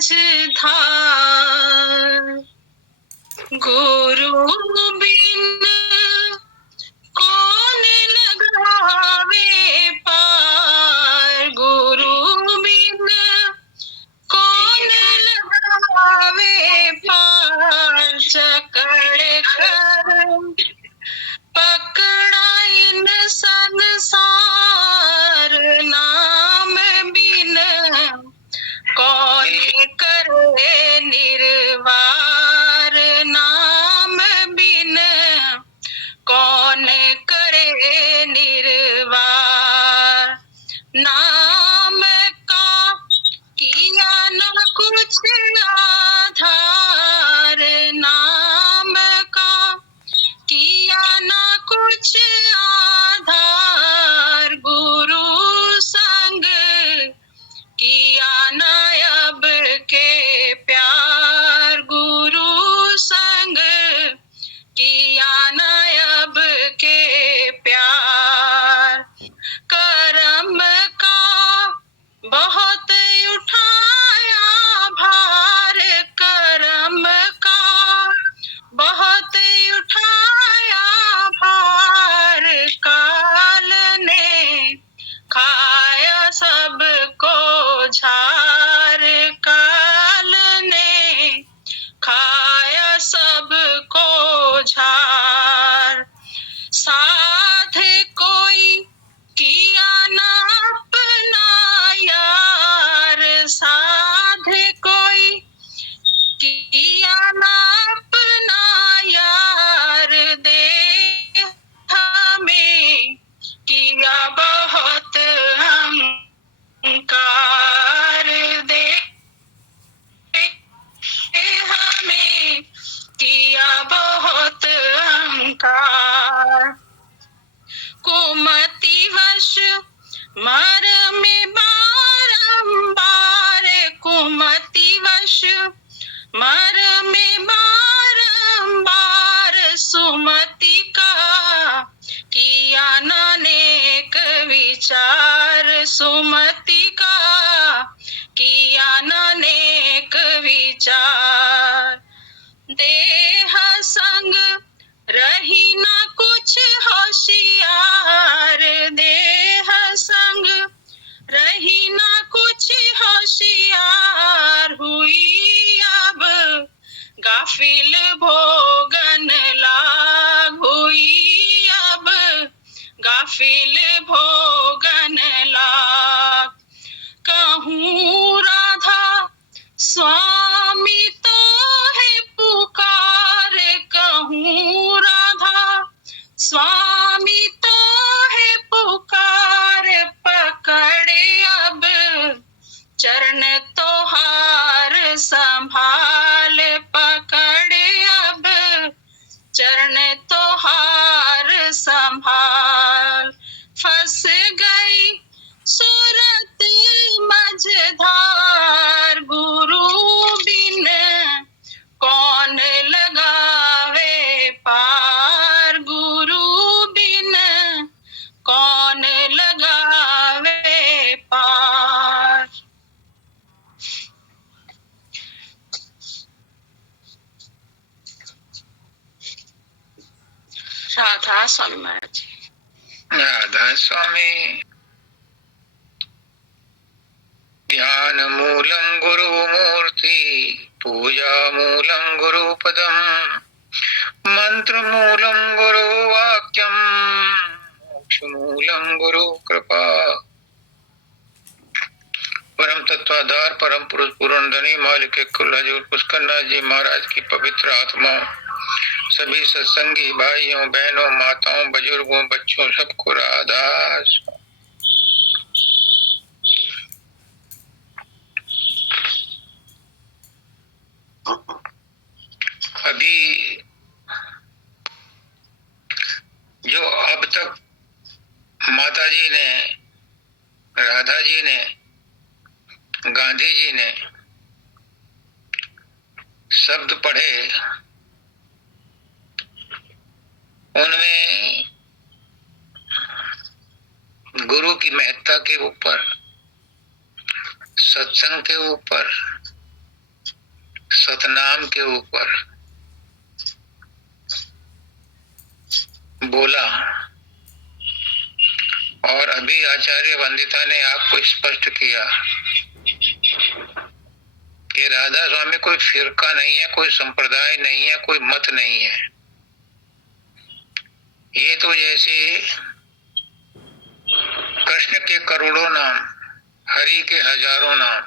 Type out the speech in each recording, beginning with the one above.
मझधार। गुरु बिन कौन लगावे पार, गुरु बिन कौन लगावे पार। जकड़ कर पकड़ाइन संसार, नाम बिन कौन करे निर्वार। नाम बिन कौन करे निर्वार। नाम का किया न कुछ आधार, नाम का किया न कुछ आधार। गुरु संग किया न अब के प्यार, गुरु संग किया न अब के प्यार। करम का बहुत उठाया भार, करम का बहुत उठाया भार। काल ने खाया सबको झार, काल ने खाया सबको झार। साथ कोई किया ना अपना यार, साथ कोई किया ना अपना यार। दे हमें किया बहुत अहंकार, दे हमें किया बहुत अहंकार। कुमति वश मर में बारंबार, कुमति वश मर में बारंबार। सुमति का किया अनेक विचार, सुमति का किया अनेक विचार। देह संग रही ना कुछ होशियार, देह संग रही ना कुछ होशियार। हुई अब गाफिल भोगन लाग, हुई अब गाफिल भोगन लाग। कहूँ राधा स्वामी तो है पुकार, कहूँ राधा स्वामी तो है पुकार। पकड़े अब चरण तोहार संभाल, पकड़े अब चरण तोहार संभाल। फंस गई सूरत मझधार, गुरु बिन कौन लगावे पार, गुरु बिन कौन लगावे पार। राधा स्वामी महाराज जी। राधा स्वामी। ध्यान मूलम गुरु मूर्ति, पूजा मूलम गुरु पदम, मंत्र मूलम गुरु वाक्यम, मोक्ष मूलम गुरु कृपा। परम तत्वाधार परम पुरुष पुरंदनी माल के कुल हजूर पुष्करनाथ जी महाराज की पवित्र आत्मा, सभी सत्संगी भाइयों बहनों माताओं बुजुर्गों बच्चों सबको राधा। अभी जो अब तक माता जी ने, राधा जी ने, गांधी जी ने शब्द पढ़े, उनमें गुरु की महत्ता के ऊपर, सत्संग के ऊपर, सतनाम के ऊपर बोला, और अभी आचार्य वंदिता ने आपको स्पष्ट किया कि राधा स्वामी कोई फिरका नहीं है, कोई संप्रदाय नहीं है, कोई मत नहीं है। ये तो जैसे कृष्ण के करोड़ों नाम, हरि के हजारों नाम,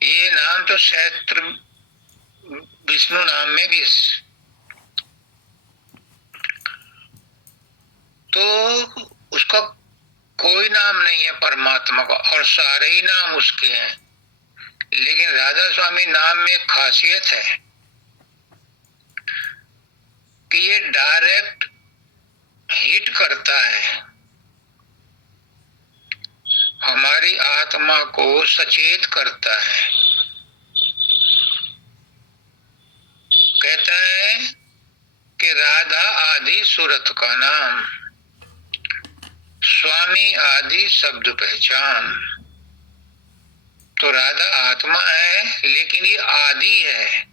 ये नाम तो सहस्त्र विष्णु नाम में भी, तो उसका कोई नाम नहीं है परमात्मा का, और सारे ही नाम उसके हैं। लेकिन राधा स्वामी नाम में एक खासियत है कि ये डायरेक्ट हिट करता है, हमारी आत्मा को सचेत करता है। कहता है कि राधा आदि सूरत का नाम, स्वामी आदि शब्द पहचान। तो राधा आत्मा है, लेकिन ये आदि है।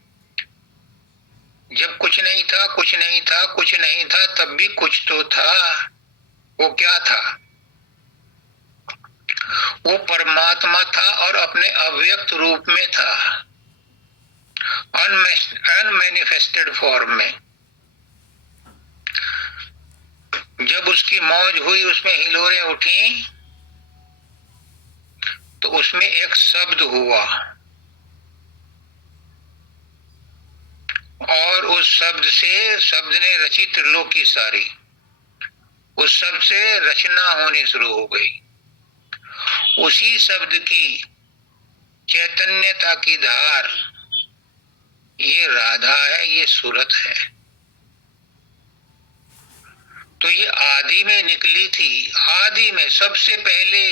जब कुछ नहीं था, कुछ नहीं था, कुछ नहीं था, तब भी कुछ तो था। वो क्या था? वो परमात्मा था, और अपने अव्यक्त रूप में था, अनमैनिफेस्टेड फॉर्म में। जब उसकी मौज हुई, उसमें हिलोरें उठी, तो उसमें एक शब्द हुआ, और उस शब्द से, शब्द ने रची त्रिलोकी सारी। उस शब्द से रचना होनी शुरू हो गई। उसी शब्द की चैतन्यता की धार ये राधा है, ये सूरत है। तो ये आदि में निकली थी, आदि में सबसे पहले,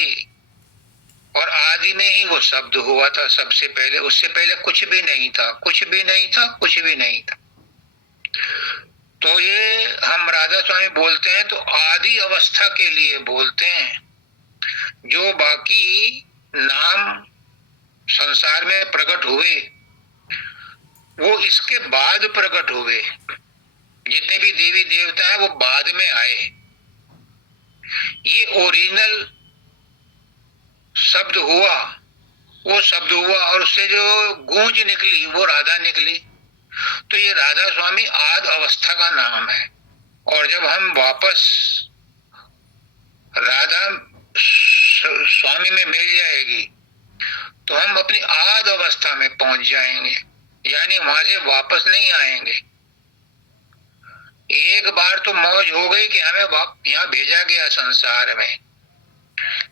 और आदि में ही वो शब्द हुआ था सबसे पहले। उससे पहले कुछ भी नहीं था, कुछ भी नहीं था, कुछ भी नहीं था। तो ये हम राधा स्वामी बोलते हैं तो आदि अवस्था के लिए बोलते हैं। जो बाकी नाम संसार में प्रकट हुए, वो इसके बाद प्रकट हुए। जितने भी देवी देवता हैं वो बाद में आए। ये ओरिजिनल शब्द हुआ, वो शब्द हुआ, और उससे जो गूंज निकली वो राधा निकली। तो ये राधा स्वामी आद अवस्था का नाम है। और जब हम वापस राधा स्वामी में मिल जाएगी, तो हम अपनी आद अवस्था में पहुंच जाएंगे, यानी वहां से वापस नहीं आएंगे। एक बार तो मौज हो गई कि हमें यहाँ भेजा गया संसार में,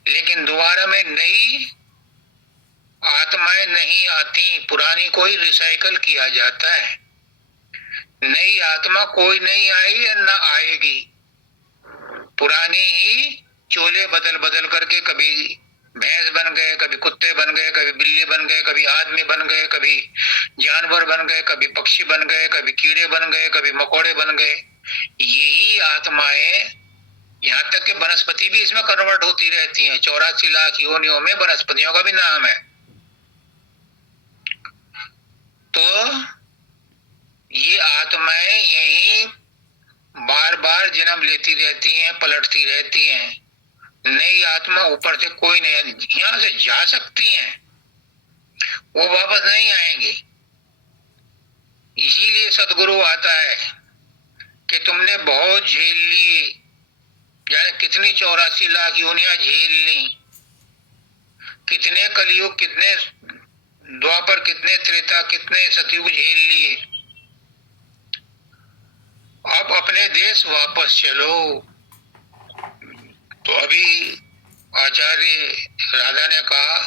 लेकिन दोबारा में नई आत्माएं नहीं आती, पुरानी को ही रिसाइकल किया जाता है। नई आत्मा कोई नहीं आई या न आएगी, पुरानी ही चोले बदल बदल करके कभी भैंस बन गए, कभी कुत्ते बन गए, कभी बिल्ली बन गए, कभी आदमी बन गए, कभी जानवर बन गए, कभी पक्षी बन गए, कभी कीड़े बन गए, कभी मकोड़े बन गए। यही आत्माएं, यहाँ तक कि वनस्पति भी इसमें कन्वर्ट होती रहती हैं। 84 लाख योनियों में वनस्पतियों का भी नाम है। तो ये आत्माएं यही बार बार जन्म लेती रहती हैं, पलटती रहती हैं। नई आत्मा ऊपर से कोई नहीं, यहां से जा सकती हैं, वो वापस नहीं आएंगे। इसीलिए सदगुरु आता है कि तुमने बहुत झेल ली, यानी कितनी 84 लाख योनियां झेल ली, कितने कलयुग, कितने द्वापर, कितने त्रेता, कितने सतयुग झेल लिए। अब अपने देश वापस चलो। तो अभी आचार्य राधा ने कहा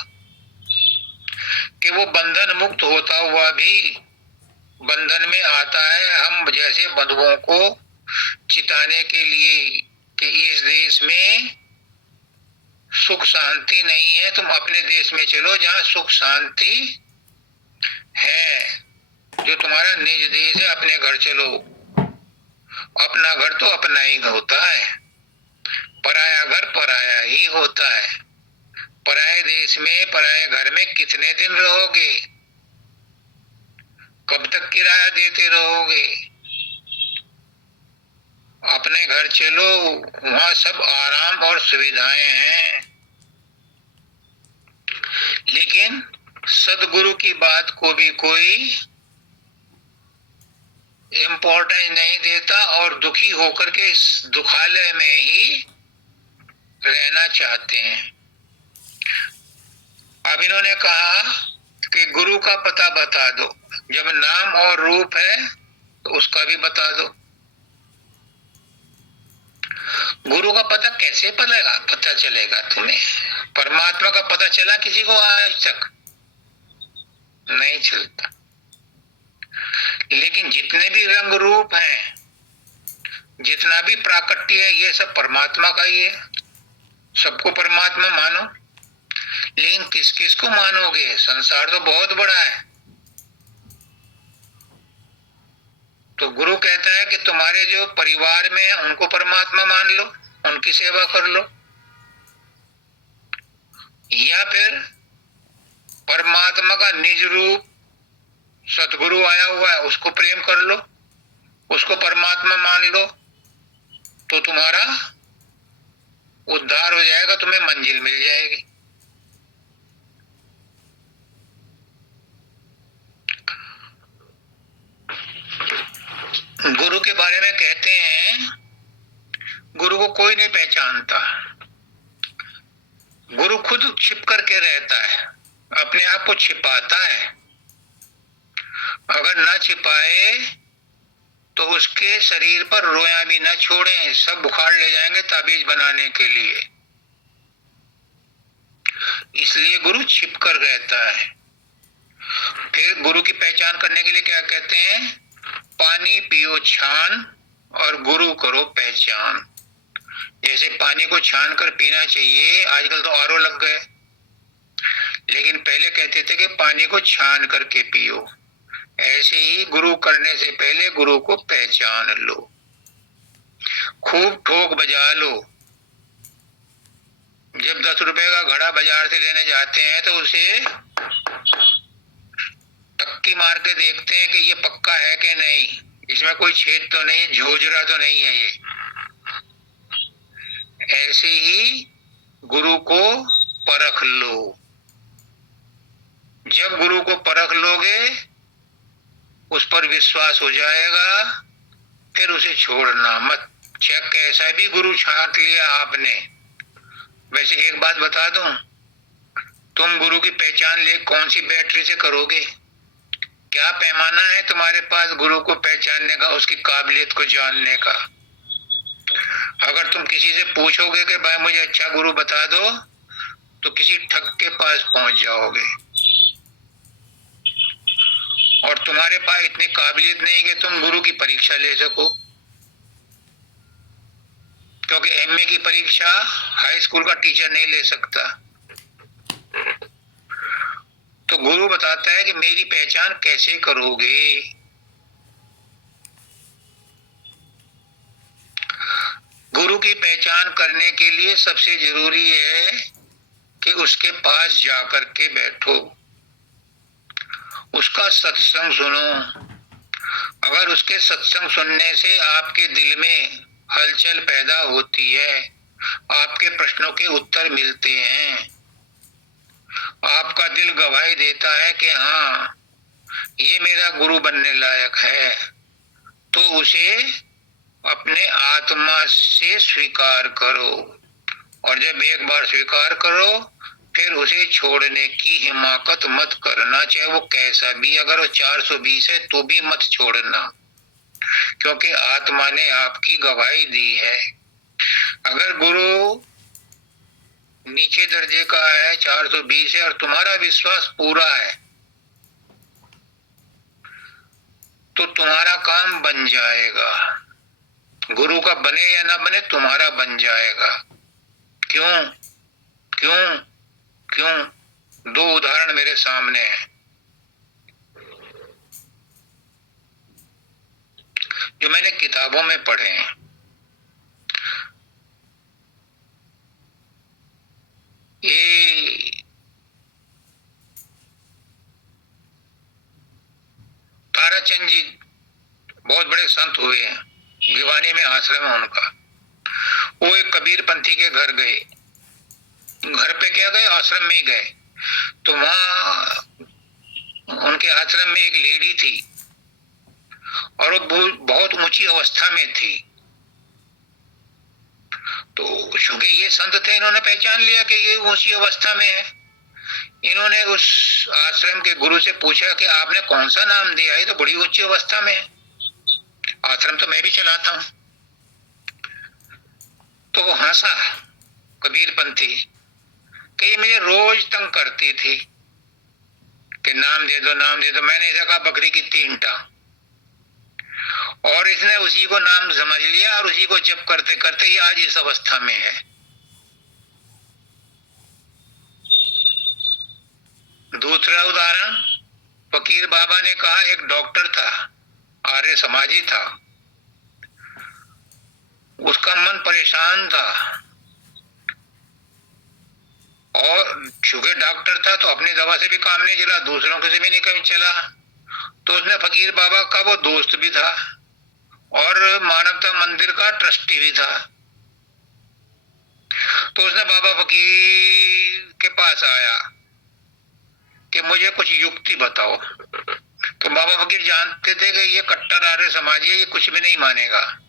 कि वो बंधन मुक्त होता हुआ भी बंधन में आता है। हम जैसे बंधुओं को चिताने के लिए कि इस देश में सुख शांति नहीं है, तुम अपने देश में चलो जहां सुख शांति है, जो तुम्हारा निज देश है, अपने घर चलो। अपना घर तो अपना ही होता है, पराया घर पराया ही होता है। पराये देश में, पराये घर में कितने दिन रहोगे? कब तक किराया देते रहोगे? अपने घर चलो, वहां सब आराम और सुविधाएं हैं। लेकिन सदगुरु की बात को भी कोई इम्पोर्टेंस नहीं देता और दुखी होकर के इस दुखालय में ही रहना चाहते हैं। अब इन्होंने कहा कि गुरु का पता बता दो। जब नाम और रूप है तो उसका भी बता दो। गुरु का पता कैसे पता चलेगा तुम्हें? परमात्मा का पता चला किसी को आज तक? नहीं चलता। लेकिन जितने भी रंग रूप हैं, जितना भी प्राकट्य है, ये सब परमात्मा का ही है। सबको परमात्मा मानो। लेकिन किस किस को मानोगे? संसार तो बहुत बड़ा है। तो गुरु कहता है कि तुम्हारे जो परिवार में है उनको परमात्मा मान लो, उनकी सेवा कर लो, या फिर परमात्मा का निज रूप सतगुरु आया हुआ है उसको प्रेम कर लो, उसको परमात्मा मान लो, तो तुम्हारा उद्धार हो जाएगा, तुम्हें मंजिल मिल जाएगी। गुरु के बारे में कहते हैं गुरु को कोई नहीं पहचानता। गुरु खुद छिप करके रहता है, अपने आप को छिपाता है। अगर ना छिपाए तो उसके शरीर पर रोया भी ना छोड़ें, सब बुखार ले जाएंगे ताबीज बनाने के लिए। इसलिए गुरु छिप कर रहता है। फिर गुरु की पहचान करने के लिए क्या कहते हैं? पानी पियो छान और गुरु करो पहचान। जैसे पानी को छान कर पीना चाहिए, आजकल तो आरओ लग गए, लेकिन पहले कहते थे कि पानी को छान करके पियो। ऐसे ही गुरु करने से पहले गुरु को पहचान लो, खूब ठोक बजा लो। जब 10 रुपए का घड़ा बाजार से लेने जाते हैं तो उसे टक्की मार के देखते हैं कि ये पक्का है कि नहीं, इसमें कोई छेद तो नहीं, झोझरा तो नहीं है ये। ऐसे ही गुरु को परख लो। जब गुरु को परख लोगे, उस पर विश्वास हो जाएगा, फिर उसे छोड़ना मत। चाहे कैसा भी गुरु छांट लिया आपने। वैसे एक बात बता दूं, तुम गुरु की पहचान ले कौन सी बैटरी से करोगे? क्या पैमाना है तुम्हारे पास गुरु को पहचानने का, उसकी काबिलियत को जानने का? अगर तुम किसी से पूछोगे कि भाई मुझे अच्छा गुरु बता दो, तो किसी ठग के पास पहुंच जाओगे। और तुम्हारे पास इतनी काबिलियत नहीं कि तुम गुरु की परीक्षा ले सको, क्योंकि एमए की परीक्षा हाई स्कूल का टीचर नहीं ले सकता। तो गुरु बताता है कि मेरी पहचान कैसे करोगे? गुरु की पहचान करने के लिए सबसे जरूरी है कि उसके पास जाकर के बैठो, उसका सत्संग सुनो। अगर उसके सत्संग सुनने से आपके दिल में हलचल पैदा होती है, आपके प्रश्नों के उत्तर मिलते हैं, आपका दिल गवाही देता है कि हाँ ये मेरा गुरु बनने लायक है, तो उसे अपने आत्मा से स्वीकार करो। और जब एक बार स्वीकार करो, फिर उसे छोड़ने की हिमाकत मत करना, चाहे वो कैसा भी, अगर वो 420 है तो भी मत छोड़ना, क्योंकि आत्मा ने आपकी गवाही दी है। अगर गुरु नीचे दर्जे का है, 420 है, और तुम्हारा विश्वास पूरा है, तो तुम्हारा काम बन जाएगा। गुरु का बने या ना बने, तुम्हारा बन जाएगा। क्यों क्यों क्यों? 2 उदाहरण मेरे सामने हैं जो मैंने किताबों में पढ़े हैं। ये ताराचंद जी बहुत बड़े संत हुए हैं, भिवानी में आश्रम है उनका। वो एक कबीर पंथी के घर गए, घर पे क्या गए, आश्रम में ही गए। तो वहां उनके आश्रम में एक लेडी थी और वो बहुत ऊंची अवस्था में थी। तो चूंकि ये संत थे, इन्होंने पहचान लिया कि ये ऊंची अवस्था में है। इन्होंने उस आश्रम के गुरु से पूछा कि आपने कौन सा नाम दिया, है तो बड़ी ऊंची अवस्था में है, आश्रम तो मैं भी चलाता हूं। तो वो हंसा कबीर पंथी कि ये मुझे रोज तंग करती थी कि नाम दे दो नाम दे दो। मैंने इसे कहा बकरी की 3 टांग, और इसने उसी को नाम समझ लिया और उसी को जप करते करते ये आज इस अवस्था में है। दूसरा उदाहरण, फकीर बाबा ने कहा एक डॉक्टर था, आर्य समाजी था, उसका मन परेशान था और चूंकि डॉक्टर था तो अपनी दवा से भी काम नहीं चला, दूसरों के से भी नहीं कहीं चला। तो उसने फकीर बाबा का वो दोस्त भी था और मानवता मंदिर का ट्रस्टी भी था। तो उसने बाबा फकीर के पास आया कि मुझे कुछ युक्ति बताओ। तो बाबा फकीर जानते थे कि ये कट्टर आर्य समाजी है, ये कुछ भी नहीं मानेगा।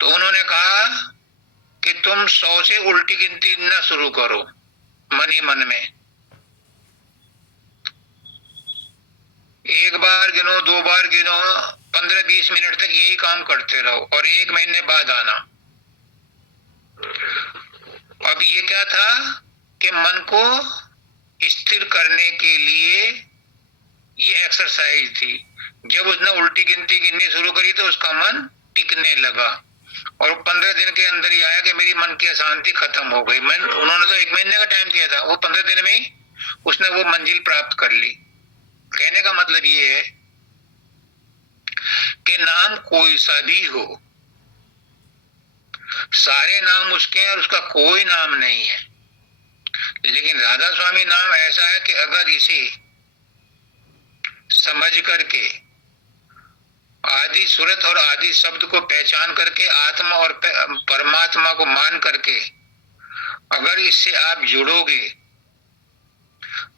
तो उन्होंने कहा कि तुम 100 से उल्टी गिनती गिनना शुरू करो मन ही मन में। 1 बार गिनो, 2 बार गिनो, 15-20 मिनट तक यही काम करते रहो और 1 महीने बाद आना। अब ये क्या था कि मन को स्थिर करने के लिए ये एक्सरसाइज थी। जब उसने उल्टी गिनती गिननी शुरू करी तो उसका मन टिकने लगा और 15 दिन के अंदर ही आया कि मेरी मन की अशांति खत्म हो गई। उन्होंने तो 1 महीने का टाइम दिया था, वो 15 दिन में ही उसने वो मंजिल प्राप्त कर ली। कहने का मतलब ये है कि नाम कोई सा भी हो, सारे नाम उसके हैं और उसका कोई नाम नहीं है। लेकिन राधा स्वामी नाम ऐसा है कि अगर इसे समझ करके आदि सूरत और आदि शब्द को पहचान करके आत्मा और परमात्मा को मान करके अगर इससे आप जुड़ोगे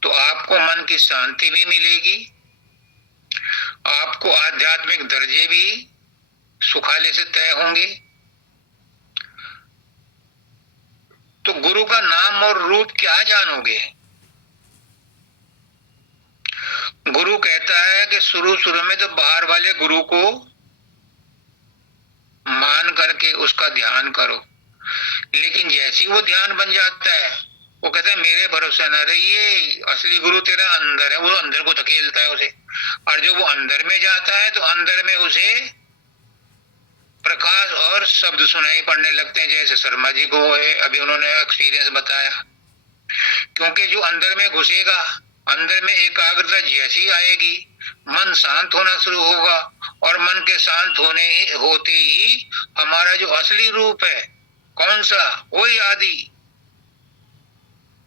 तो आपको मन की शांति भी मिलेगी, आपको आध्यात्मिक दर्जे भी सुखाले से तय होंगे। तो गुरु का नाम और रूप क्या जानोगे? गुरु कहता है कि शुरू शुरू में तो बाहर वाले गुरु को मान करके उसका ध्यान करो, लेकिन जैसे ही वो ध्यान बन जाता है वो कहता है मेरे भरोसे न रहिए, असली गुरु तेरा अंदर है। वो अंदर को धकेलता है उसे, और जब वो अंदर में जाता है तो अंदर में उसे प्रकाश और शब्द सुनाई पड़ने लगते हैं, जैसे शर्मा जी को है, अभी उन्होंने एक्सपीरियंस बताया। क्योंकि जो अंदर में घुसेगा, अंदर में एकाग्रता जैसी आएगी, मन शांत होना शुरू होगा और मन के शांत होते ही हमारा जो असली रूप है, कौन सा, वही आदि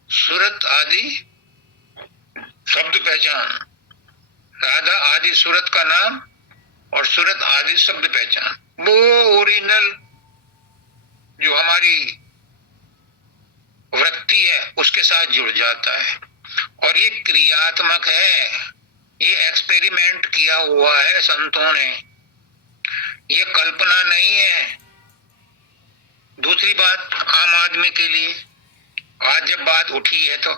सूरत आदि शब्द पहचान, राधा आदि सूरत का नाम और सूरत आदि शब्द पहचान, वो ओरिजिनल जो हमारी वृत्ति है उसके साथ जुड़ जाता है। और ये क्रियात्मक है, ये एक्सपेरिमेंट किया हुआ है संतों ने, ये कल्पना नहीं है। दूसरी बात आम आदमी के लिए, आज जब बात उठी है तो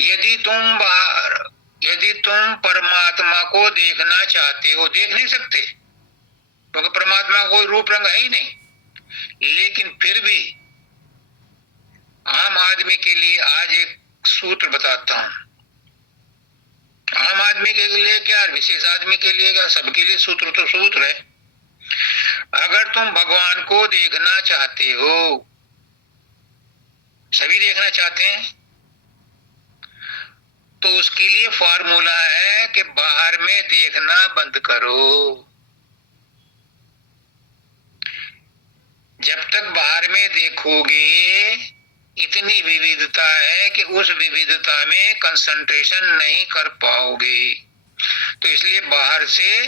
यदि तुम परमात्मा को देखना चाहते हो, देख नहीं सकते क्योंकि परमात्मा कोई रूप रंग है ही नहीं, लेकिन फिर भी आम आदमी के लिए आज एक सूत्र बताता हूं। आम आदमी के लिए क्या, विशेष आदमी के लिए क्या, सबके लिए सूत्र तो सूत्र है। अगर तुम भगवान को देखना चाहते हो, सभी देखना चाहते हैं, तो उसके लिए फॉर्मूला है कि बाहर में देखना बंद करो। जब तक बाहर में देखोगे, इतनी विविधता है कि उस विविधता में कंसंट्रेशन नहीं कर पाओगे। तो इसलिए बाहर से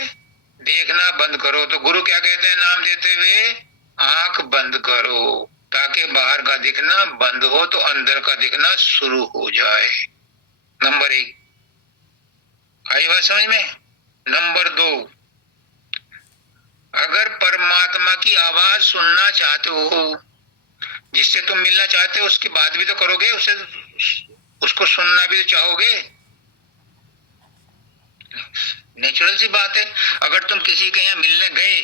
देखना बंद करो। तो गुरु क्या कहते हैं नाम देते हुए? आंख बंद करो, ताकि बाहर का दिखना बंद हो तो अंदर का दिखना शुरू हो जाए। नंबर 1 आई बात समझ में। नंबर 2, अगर परमात्मा की आवाज सुनना चाहते हो, जिससे तुम मिलना चाहते हो, उसकी बात भी तो करोगे, उसको सुनना भी तो चाहोगे। नेचुरल सी बात है। अगर तुम किसी के यहाँ मिलने गए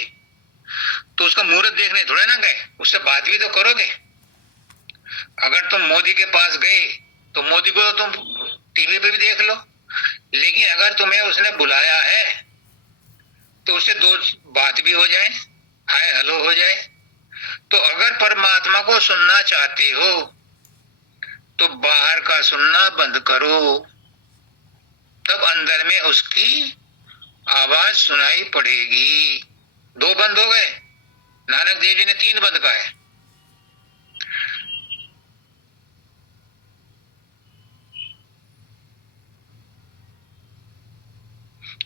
तो उसका मुहूर्त देखने थोड़े ना गए, उससे बात भी तो करोगे। अगर तुम मोदी के पास गए तो मोदी को तो तुम टीवी पे भी देख लो, लेकिन अगर तुम्हें उसने बुलाया है तो उससे 2 बात भी हो जाए, हाय हेलो हो जाए। तो अगर परमात्मा को सुनना चाहते हो तो बाहर का सुनना बंद करो, तब अंदर में उसकी आवाज सुनाई पड़ेगी। 2 बंद हो गए, नानक देव जी ने 3 बंद का है।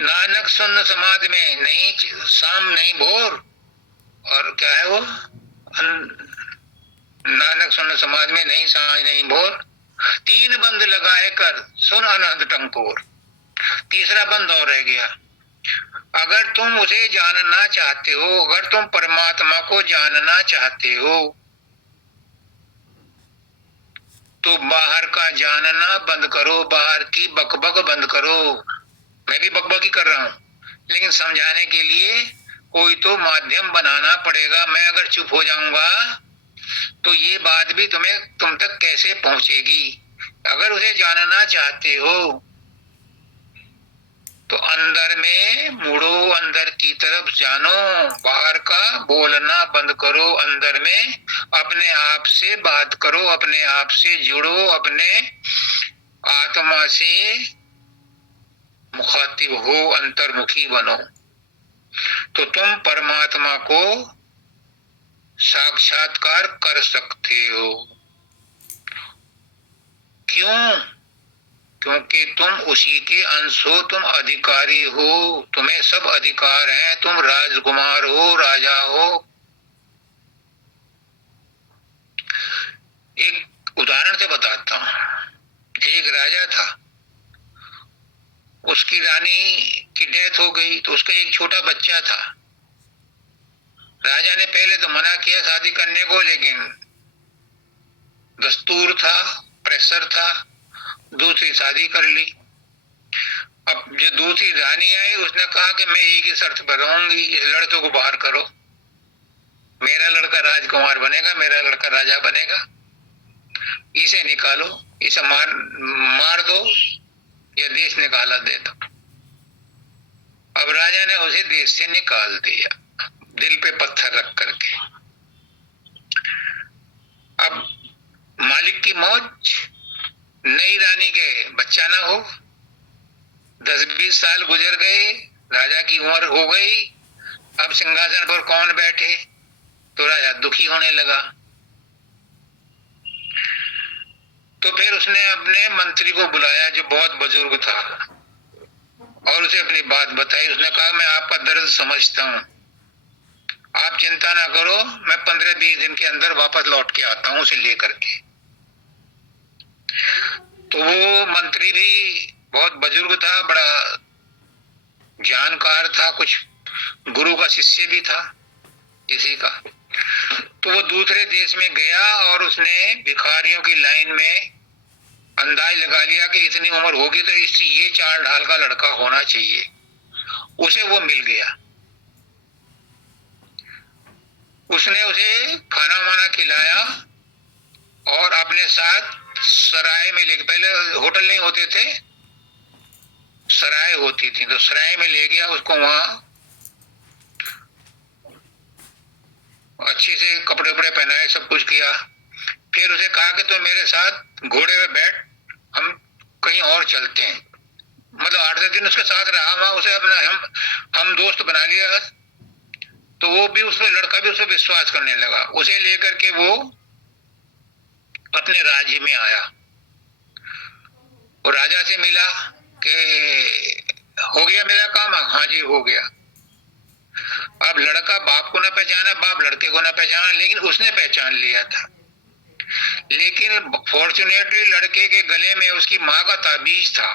नानक सुन समाधि में नहीं शाम नहीं भोर, और क्या है वो, नानक सुन समाधि में नहीं सांझ नहीं भोर, 3 बंद लगाए कर सुन अनंत टंकोर। तीसरा बंद और रह गया। अगर तुम उसे जानना चाहते हो, अगर तुम परमात्मा को जानना चाहते हो, तो बाहर का जानना बंद करो, बाहर की बकबक बंद करो। मैं भी बकबकी कर रहा हूं, लेकिन समझाने के लिए कोई तो माध्यम बनाना पड़ेगा। मैं अगर चुप हो जाऊंगा तो ये बात भी तुम तक कैसे पहुंचेगी। अगर उसे जानना चाहते हो तो अंदर में मुड़ो, अंदर की तरफ जानो, बाहर का बोलना बंद करो, अंदर में अपने आप से बात करो, अपने आप से जुड़ो, अपने आत्मा से मुखातिब हो, अंतर्मुखी बनो, तो तुम परमात्मा को साक्षात्कार कर सकते हो। क्यों? क्योंकि तुम उसी के अंश हो, तुम अधिकारी हो, तुम्हें सब अधिकार हैं, तुम राजकुमार हो, राजा हो। एक उदाहरण से बताता हूं। एक राजा था, उसकी रानी की डेथ हो गई, तो उसका एक छोटा बच्चा था। राजा ने पहले तो मना किया शादी करने को, लेकिन दस्तूर था, प्रेशर था, दूसरी शादी कर ली। अब जो दूसरी रानी आई, उसने कहा कि मैं एक ही शर्त पर रहूंगी, इस लड़के को बाहर करो, मेरा लड़का राजकुमार बनेगा, मेरा लड़का राजा बनेगा, इसे निकालो, इसे मार दो या देश निकाला दे दो। अब राजा ने उसे देश से निकाल दिया, दिल पे पत्थर रख करके। अब मालिक की मौज, नई रानी के बच्चा ना हो, 10-20 साल गुजर गए, राजा की उम्र हो गई, अब सिंहासन पर कौन बैठे, तो राजा दुखी होने लगा। तो फिर उसने अपने मंत्री को बुलाया जो बहुत बुजुर्ग था, और उसे अपनी बात बताई। उसने कहा मैं आपका दर्द समझता हूं, आप चिंता ना करो, मैं 15-20 दिन के अंदर वापस लौट के आता हूं उसे लेकर के। तो वो मंत्री भी बहुत बुजुर्ग था, बड़ा जानकार था, कुछ गुरु का शिष्य भी था किसी का। तो वो दूसरे देश में गया और उसने भिखारियों की लाइन में अंदाज लगा लिया कि इतनी उम्र होगी तो इससे ये चाल ढाल का लड़का होना चाहिए। उसे वो मिल गया, उसने उसे खाना वाना खिलाया और अपने साथ सराय में ले, पहले होटल नहीं होते थे, सराय होती थी, तो सराय में ले गया उसको। वहां अच्छे से कपड़े वपड़े पहनाए, सब कुछ किया। फिर उसे कहा कि तो मेरे साथ घोड़े पे बैठ, हम कहीं और चलते हैं। मतलब 8-10 दिन उसके साथ रहा वहां, उसे अपना हम दोस्त बना लिया। तो वो भी उसमें, लड़का भी उसमें विश्वास करने लगा। उसे लेकर के वो अपने राज्य में आया और राजा से मिला कि हो गया मेरा काम? हाँ जी हो गया। अब लड़का बाप को ना पहचाना, बाप लड़के को ना पहचाना, लेकिन उसने पहचान लिया था। लेकिन फॉर्चुनेटली लड़के के गले में उसकी माँ का ताबीज था।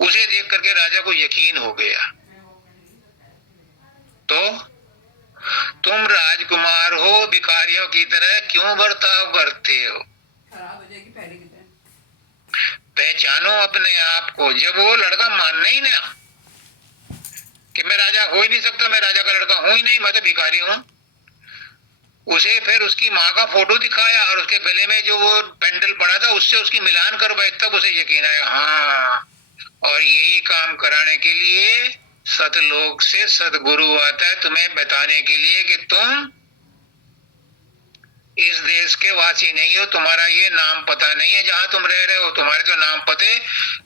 उसे देख करके राजा को यकीन हो गया। तो तुम राजकुमार हो, भिखारियों की तरह क्यों बर्ताव करते हो? पहचानो अपने आप को। जब वो लड़का मानना ही ना कि मैं राजा हो ही नहीं सकता, मैं राजा का लड़का हूं ही नहीं, मैं तो भिखारी हूं, उसे फिर उसकी माँ का फोटो दिखाया और उसके गले में जो वो पेंडल पड़ा था उससे उसकी मिलान करवाई, तब उसे यकीन आया हाँ। और यही काम कराने के लिए सतलोक से सदगुरु आता है, तुम्हें बताने के लिए कि तुम इस देश के वासी नहीं हो, तुम्हारा ये नाम पता नहीं है जहां तुम रह रहे हो। तुम्हारे तो नाम पते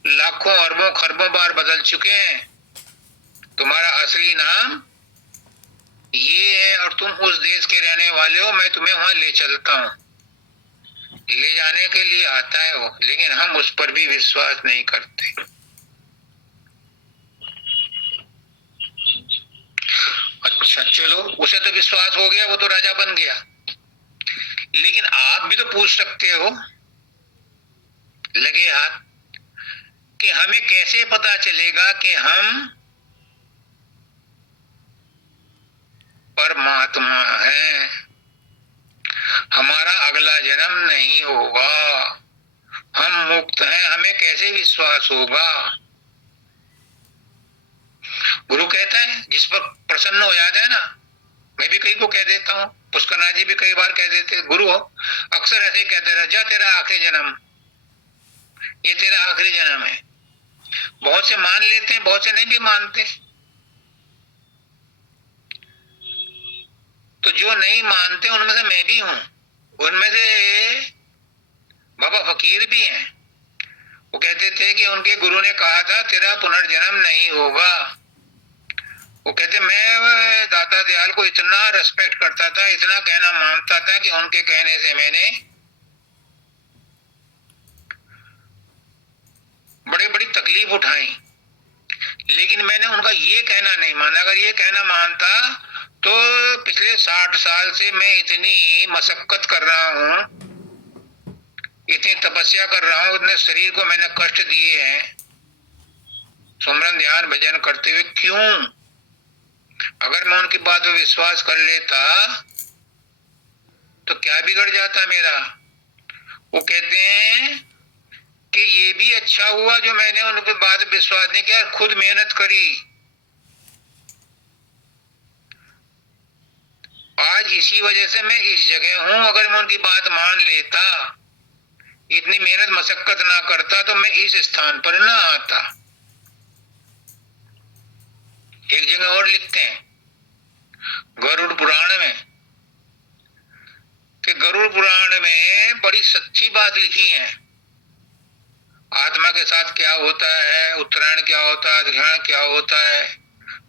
लाखों अरबों खरबों बार बदल चुके हैं। तुम्हारा असली नाम ये है और तुम उस देश के रहने वाले हो। मैं तुम्हें वहां ले चलता हूँ। ले जाने के लिए आता है वो, लेकिन हम उस पर भी विश्वास नहीं करते। अच्छा चलो, उसे तो विश्वास हो गया, वो तो राजा बन गया। लेकिन आप भी तो पूछ सकते हो लगे हाथ कि हमें कैसे पता चलेगा कि हम परमात्मा हैं, हमारा अगला जन्म नहीं होगा, हम मुक्त हैं, हमें कैसे विश्वास होगा? गुरु कहता है जिस पर प्रसन्न हो जाता है ना, मैं भी कई को कह देता हूँ, पुष्करनाथ जी भी कई बार कह देते, गुरु हो अक्सर ऐसे ही कहते रहे, जा तेरा आखिरी जन्म, ये तेरा आखिरी जन्म है। बहुत से मान लेते हैं, बहुत से नहीं भी मानते। तो जो नहीं मानते उनमें से मैं भी हूं। उनमें से बाबा फकीर भी हैं। वो कहते थे कि उनके गुरु ने कहा था तेरा पुनर्जन्म नहीं होगा। वो कहते मैं दादा दयाल को इतना रेस्पेक्ट करता था, इतना कहना मानता था कि उनके कहने से मैंने बड़ी बड़ी तकलीफ उठाई, लेकिन मैंने उनका ये कहना नहीं माना। अगर ये कहना मानता तो पिछले 60 साल से मैं इतनी मशक्कत कर रहा हूं, इतनी तपस्या कर रहा हूं, इतने शरीर को मैंने कष्ट दिए हैं सुमरन ध्यान भजन करते हुए, क्यों? अगर मैं उनकी बात पे विश्वास कर लेता तो क्या बिगड़ जाता मेरा? वो कहते हैं कि ये भी अच्छा हुआ जो मैंने उनकी बात पे विश्वास नहीं किया, खुद मेहनत करी। आज इसी वजह से मैं इस जगह हूं। अगर मैं उनकी बात मान लेता, इतनी मेहनत मशक्कत ना करता, तो मैं इस स्थान पर ना आता। एक जगह और लिखते हैं गरुड़ पुराण में कि गरुड़ पुराण में बड़ी सच्ची बात लिखी है। आत्मा के साथ क्या होता है, उत्तरायण क्या होता है, ध्यान क्या होता है,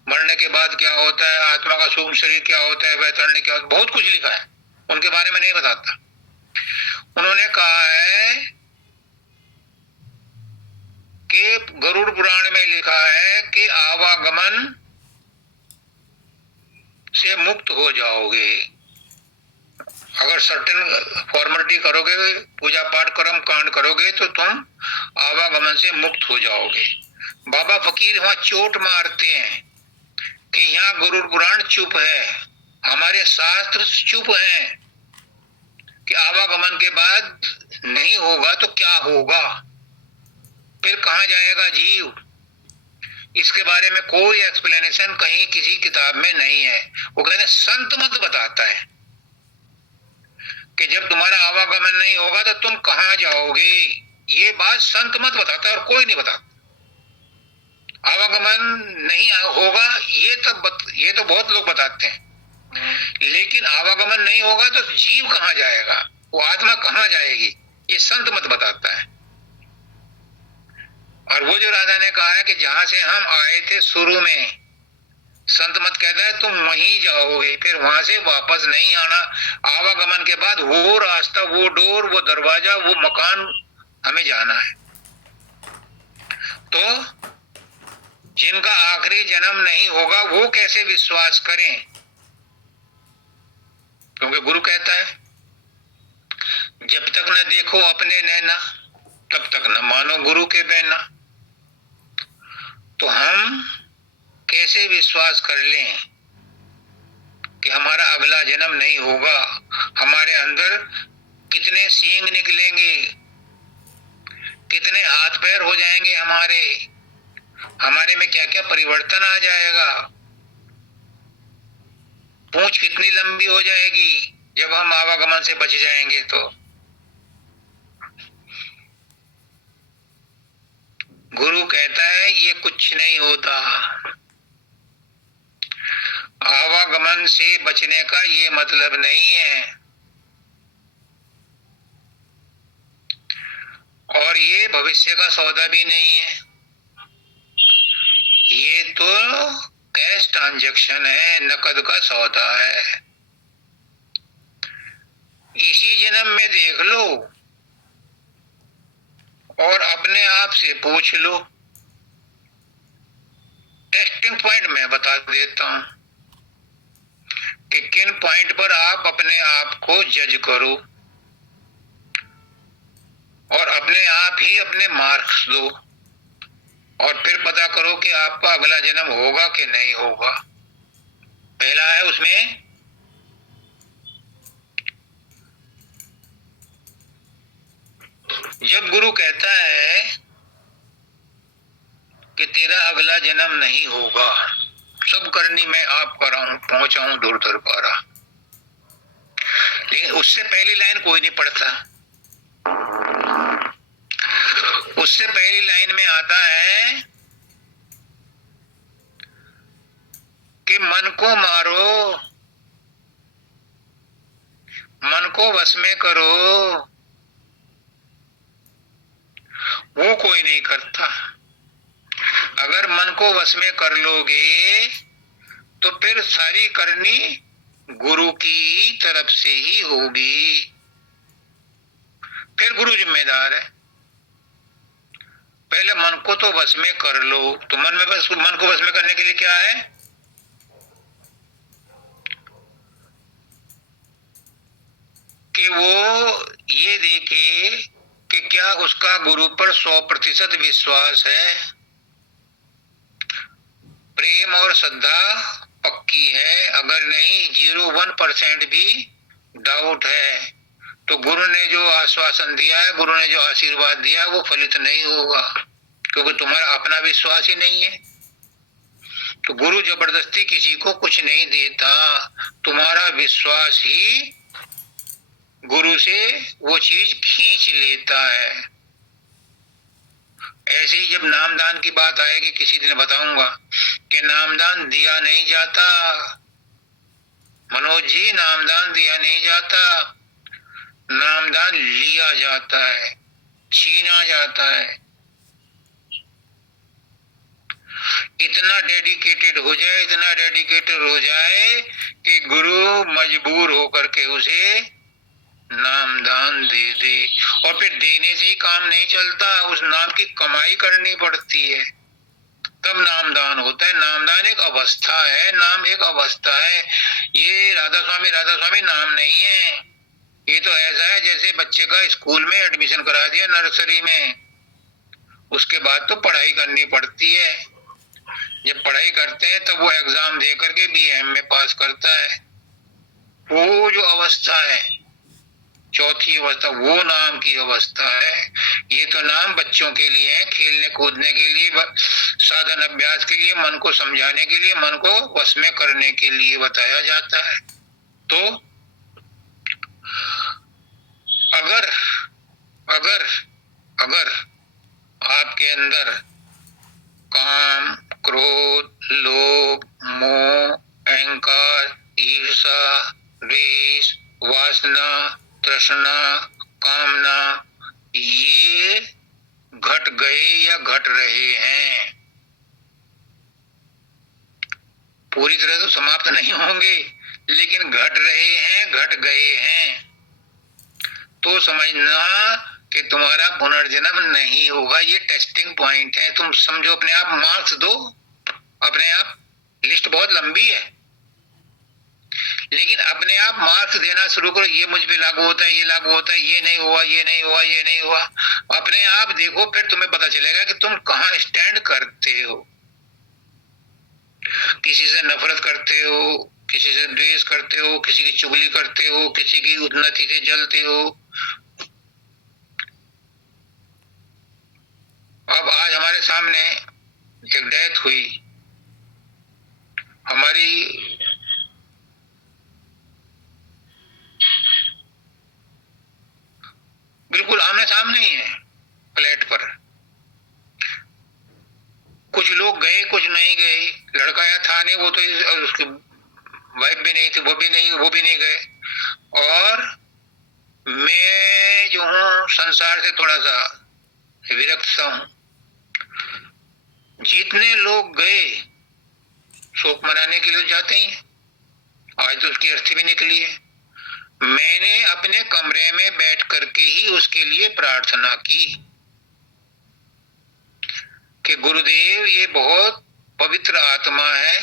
मरने के बाद क्या होता है, आत्मा का सूक्ष्म शरीर क्या होता है, वैतरणी क्या होता है, बहुत कुछ लिखा है। उनके बारे में नहीं बताता। उन्होंने कहा है कि गरुड़ पुराण में लिखा है कि आवागमन से मुक्त हो जाओगे। अगर सर्टेन फॉर्मेलिटी करोगे, पूजा पाठ कर्म कांड करोगे, तो तुम आवागमन से मुक्त हो जाओगे। बाबा फकीर वहां चोट मारते हैं कि यहाँ गरुड़ पुराण चुप है, हमारे शास्त्र चुप हैं कि आवागमन के बाद नहीं होगा तो क्या होगा, फिर कहाँ जाएगा जीव। इसके बारे में कोई एक्सप्लेनेशन कहीं किसी किताब में नहीं है। वो कहते हैं संत मत बताता है कि जब तुम्हारा आवागमन नहीं होगा तो तुम कहाँ जाओगे। ये बात संत मत बताता है और कोई नहीं बताता। आवागमन नहीं होगा ये तो बहुत लोग बताते हैं, लेकिन आवागमन नहीं होगा तो जीव कहाँ जाएगा, वो आत्मा कहाँ जाएगी, ये संत मत बताता है। और वो जो राजा ने कहा है कि जहां से हम आए थे शुरू में, संत मत कहता है तुम वहीं जाओगे, फिर वहां से वापस नहीं आना। आवागमन के बाद वो रास्ता, वो डोर, वो दरवाजा, वो मकान हमें जाना है। तो जिनका आखिरी जन्म नहीं होगा वो कैसे विश्वास करें? क्योंकि गुरु कहता है जब तक न देखो अपने नैना तब तक न मानो गुरु के बहना। तो हम कैसे विश्वास कर लें कि हमारा अगला जन्म नहीं होगा? हमारे अंदर कितने सींग निकलेंगे, कितने हाथ पैर हो जाएंगे, हमारे में क्या क्या परिवर्तन आ जाएगा, पूंछ कितनी लंबी हो जाएगी जब हम आवागमन से बच जाएंगे। तो गुरु कहता है ये कुछ नहीं होता। आवागमन से बचने का ये मतलब नहीं है, और ये भविष्य का सौदा भी नहीं है। ये तो कैश ट्रांजैक्शन है, नकद का सौदा है। इसी जन्म में देख लो और अपने आप से पूछ लो। टेस्टिंग पॉइंट मैं बता देता हूं कि किन पॉइंट पर आप अपने आप को जज करो और अपने आप ही अपने मार्क्स दो और फिर पता करो कि आपका अगला जन्म होगा कि नहीं होगा। पहला है उसमें जब गुरु कहता है कि तेरा अगला जन्म नहीं होगा, सब करनी मैं आप कराऊं, पहुंचाऊं दूर दूर पारा, लेकिन उससे पहली लाइन कोई नहीं पढ़ता। उससे पहली लाइन में आता है कि मन को मारो, मन को वश में करो, वो कोई नहीं करता। अगर मन को वश में कर लोगे तो फिर सारी करनी गुरु की तरफ से ही होगी, फिर गुरु जिम्मेदार है। पहले मन को तो वश में कर लो। तो मन को वश में करने के लिए क्या है? कि वो ये देखे कि क्या उसका गुरु पर 100% विश्वास है, प्रेम और श्रद्धा पक्की है। अगर नहीं 0.1% भी डाउट है तो गुरु ने जो आश्वासन दिया है, गुरु ने जो आशीर्वाद दिया है वो फलित नहीं होगा, क्योंकि तुम्हारा अपना विश्वास ही नहीं है। तो गुरु जबरदस्ती किसी को कुछ नहीं देता, तुम्हारा विश्वास ही गुरु से वो चीज खींच लेता है। ऐसे ही जब नामदान की बात आएगी, किसी दिन बताऊंगा कि नामदान दिया नहीं जाता, मनोज जी, नामदान दिया नहीं जाता, नामदान लिया जाता है, छीना जाता है। इतना डेडिकेटेड हो जाए, इतना डेडिकेटेड हो जाए कि गुरु मजबूर होकर के उसे नामदान दे दे। और फिर देने से ही काम नहीं चलता, उस नाम की कमाई करनी पड़ती है, तब नामदान होता है। नामदान एक अवस्था है, नाम एक अवस्था है। ये राधा स्वामी नाम नहीं है। ये तो ऐसा है जैसे बच्चे का स्कूल में एडमिशन करा दिया, नर्सरी में, उसके बाद तो पढ़ाई करनी पड़ती है। जब पढ़ाई करते हैं तब वो एग्जाम दे करके BM में पास करता है। वो जो अवस्था है, चौथी अवस्था, वो नाम की अवस्था है। ये तो नाम बच्चों के लिए है, खेलने कूदने के लिए, साधन अभ्यास के लिए, मन को समझाने के लिए, मन को वश में करने के लिए बताया जाता है। तो अगर अगर अगर आपके अंदर काम, क्रोध, लोभ, मोह, अहंकार, ईर्षा, द्वेष, वासना, तृष्णा, कामना, ये घट गए या घट रहे हैं, पूरी तरह तो समाप्त नहीं होंगे, लेकिन घट रहे हैं, घट गए हैं, तो समझना कि तुम्हारा पुनर्जन्म नहीं होगा। ये टेस्टिंग पॉइंट है। तुम समझो, अपने आप मार्क्स दो अपने आप, लिस्ट बहुत लंबी है, लेकिन अपने आप मार्क्स देना शुरू करो, ये मुझ पे लागू होता है, ये लागू होता है, ये नहीं हुआ, ये नहीं हुआ, ये नहीं हुआ। अपने आप देखो, फिर तुम्हें पता चलेगा कि तुम कहाँ स्टैंड करते हो। किसी से नफरत करते हो, किसी से द्वेष करते हो, किसी की चुगली करते हो, किसी की उन्नति से जलते हो। अब आज हमारे सामने एक डेथ हुई, हमारी बिल्कुल आमने सामने ही है, फ्लैट पर। कुछ लोग गए, कुछ नहीं गए। लड़का यहाँ था नहीं, वो तो उसकी वाइफ भी नहीं थी, वो भी नहीं गए। और मैं जो हूँ संसार से थोड़ा सा विरक्त सा हूँ। जितने लोग गए शोक मनाने के लिए जाते ही, आज तो उसकी अर्थी भी निकली है। मैंने अपने कमरे में बैठ करके ही उसके लिए प्रार्थना की कि गुरुदेव, ये बहुत पवित्र आत्मा है,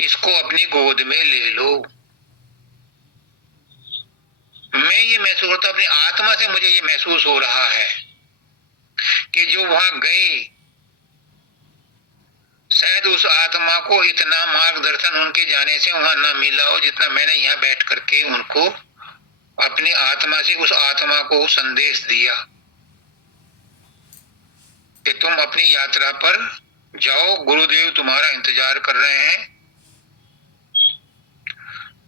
इसको अपनी गोद में ले लो। मैं ये महसूस होता, अपनी आत्मा से मुझे ये महसूस हो रहा है कि जो वहां गए, शायद उस आत्मा को इतना मार्गदर्शन उनके जाने से वहां ना मिला हो जितना मैंने यहाँ बैठ करके उनको अपनी आत्मा से उस आत्मा को संदेश दिया कि तुम अपनी यात्रा पर जाओ, गुरुदेव तुम्हारा इंतजार कर रहे हैं।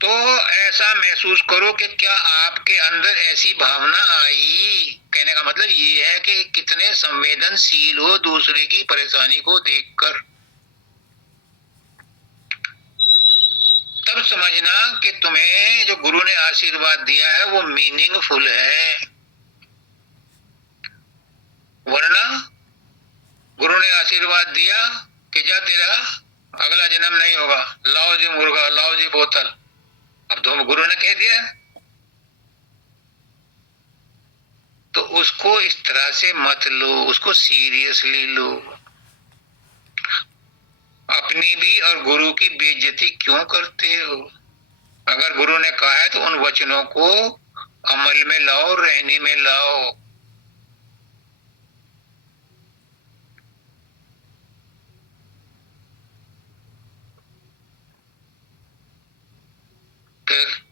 तो ऐसा महसूस करो कि क्या आपके अंदर ऐसी भावना आई। कहने का मतलब ये है कि कितने संवेदनशील हो दूसरे की परेशानी को देखकर। तब समझना कि तुम्हें जो गुरु ने आशीर्वाद दिया है वो मीनिंगफुल है। वरना गुरु ने आशीर्वाद दिया कि जा तेरा अगला जन्म नहीं होगा, लाओ जी मुर्गा, लाओ जी बोतल। अब तो गुरु ने कह दिया तो उसको इस तरह से मत लो, उसको सीरियसली लो। अपनी भी और गुरु की बेइज्जती क्यों करते हो। अगर गुरु ने कहा है तो उन वचनों को अमल में लाओ, रहने में लाओ। फिर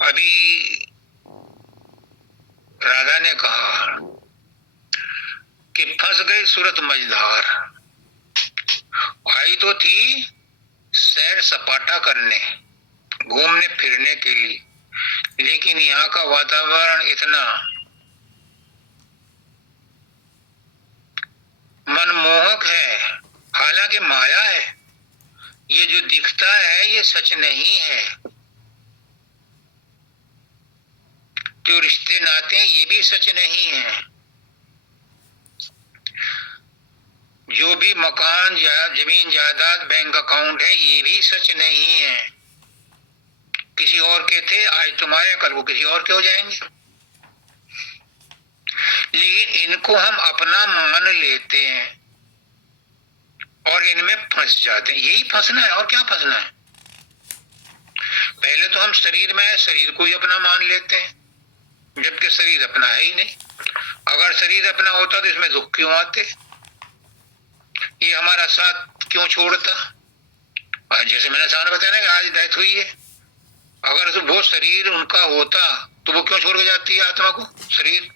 अभी राधा ने कहा कि फंस गई सूरत मझधार। आई तो थी सैर सपाटा करने, घूमने फिरने के लिए, लेकिन यहाँ का वातावरण इतना मनमोहक है, हालांकि माया है। ये जो दिखता है ये सच नहीं है। जो रिश्ते नाते ये भी सच नहीं है। जो भी मकान या जमीन जायदाद बैंक अकाउंट है ये भी सच नहीं है। किसी और के थे, आज तुम्हारे, कल को किसी और के हो जाएंगे। लेकिन इनको हम अपना मान लेते हैं और इनमें फंस जाते हैं। यही फंसना है, और क्या फंसना है। पहले तो हम शरीर में है, शरीर को ही अपना मान लेते हैं, जबकि शरीर अपना है ही नहीं। अगर शरीर अपना होता तो इसमें दुख क्यों आते, ये हमारा साथ क्यों छोड़ता। आज जैसे मैंने सामने बताया ना कि आज डेथ हुई है, अगर तो वो शरीर उनका होता तो वो क्यों छोड़ के जाती है आत्मा को, शरीर,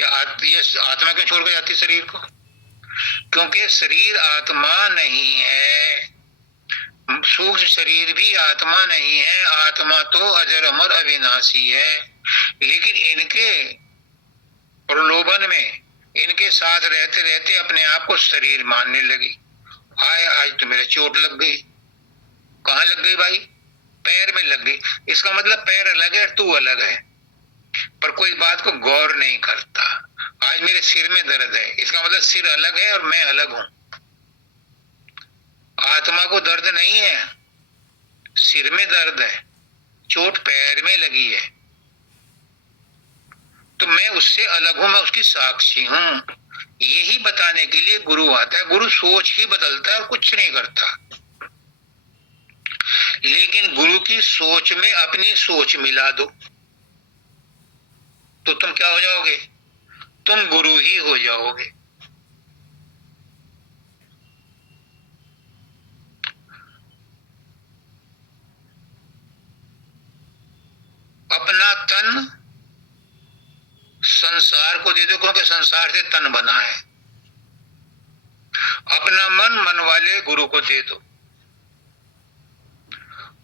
या ये आत्मा क्यों छोड़ के जाती है शरीर को। क्योंकि शरीर आत्मा नहीं है, सूक्ष्म शरीर भी आत्मा नहीं है। आत्मा तो अजर अमर अविनाशी है। लेकिन इनके प्रलोभन में, इनके साथ रहते रहते अपने आप को शरीर मानने लगी। हाय, आज तो मेरे चोट लग गई। कहाँ लग गई भाई? पैर में लग गई। इसका मतलब पैर अलग है, तू अलग है, पर कोई बात को गौर नहीं करता। आज मेरे सिर में दर्द है, इसका मतलब सिर अलग है और मैं अलग हूं। आत्मा को दर्द नहीं है, सिर में दर्द है, चोट पैर में लगी है। तो मैं उससे अलग हूं, मैं उसकी साक्षी हूं। यही बताने के लिए गुरु आता है। गुरु सोच ही बदलता है और कुछ नहीं करता। लेकिन गुरु की सोच में अपनी सोच मिला दो तो तुम क्या हो जाओगे? तुम गुरु ही हो जाओगे। अपना तन संसार को दे दो, क्योंकि संसार से तन बना है। अपना मन मन वाले गुरु को दे दो।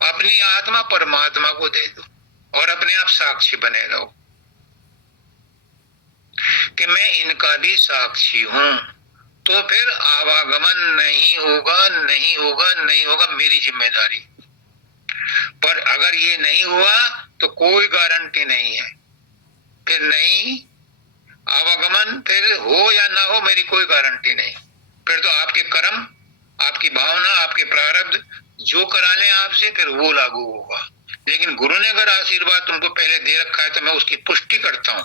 अपनी आत्मा परमात्मा को दे दो और अपने आप साक्षी बने रहो कि मैं इनका भी साक्षी हूं। तो फिर आवागमन नहीं होगा, नहीं होगा, नहीं होगा, मेरी जिम्मेदारी। पर अगर ये नहीं हुआ तो कोई गारंटी नहीं है, फिर नहीं आवागमन, फिर हो या ना हो मेरी कोई गारंटी नहीं। फिर तो आपके कर्म, आपकी भावना, आपके प्रारब्ध जो करा लें आपसे, फिर वो लागू होगा। लेकिन गुरु ने अगर आशीर्वाद तुमको पहले दे रखा है तो मैं उसकी पुष्टि करता हूं।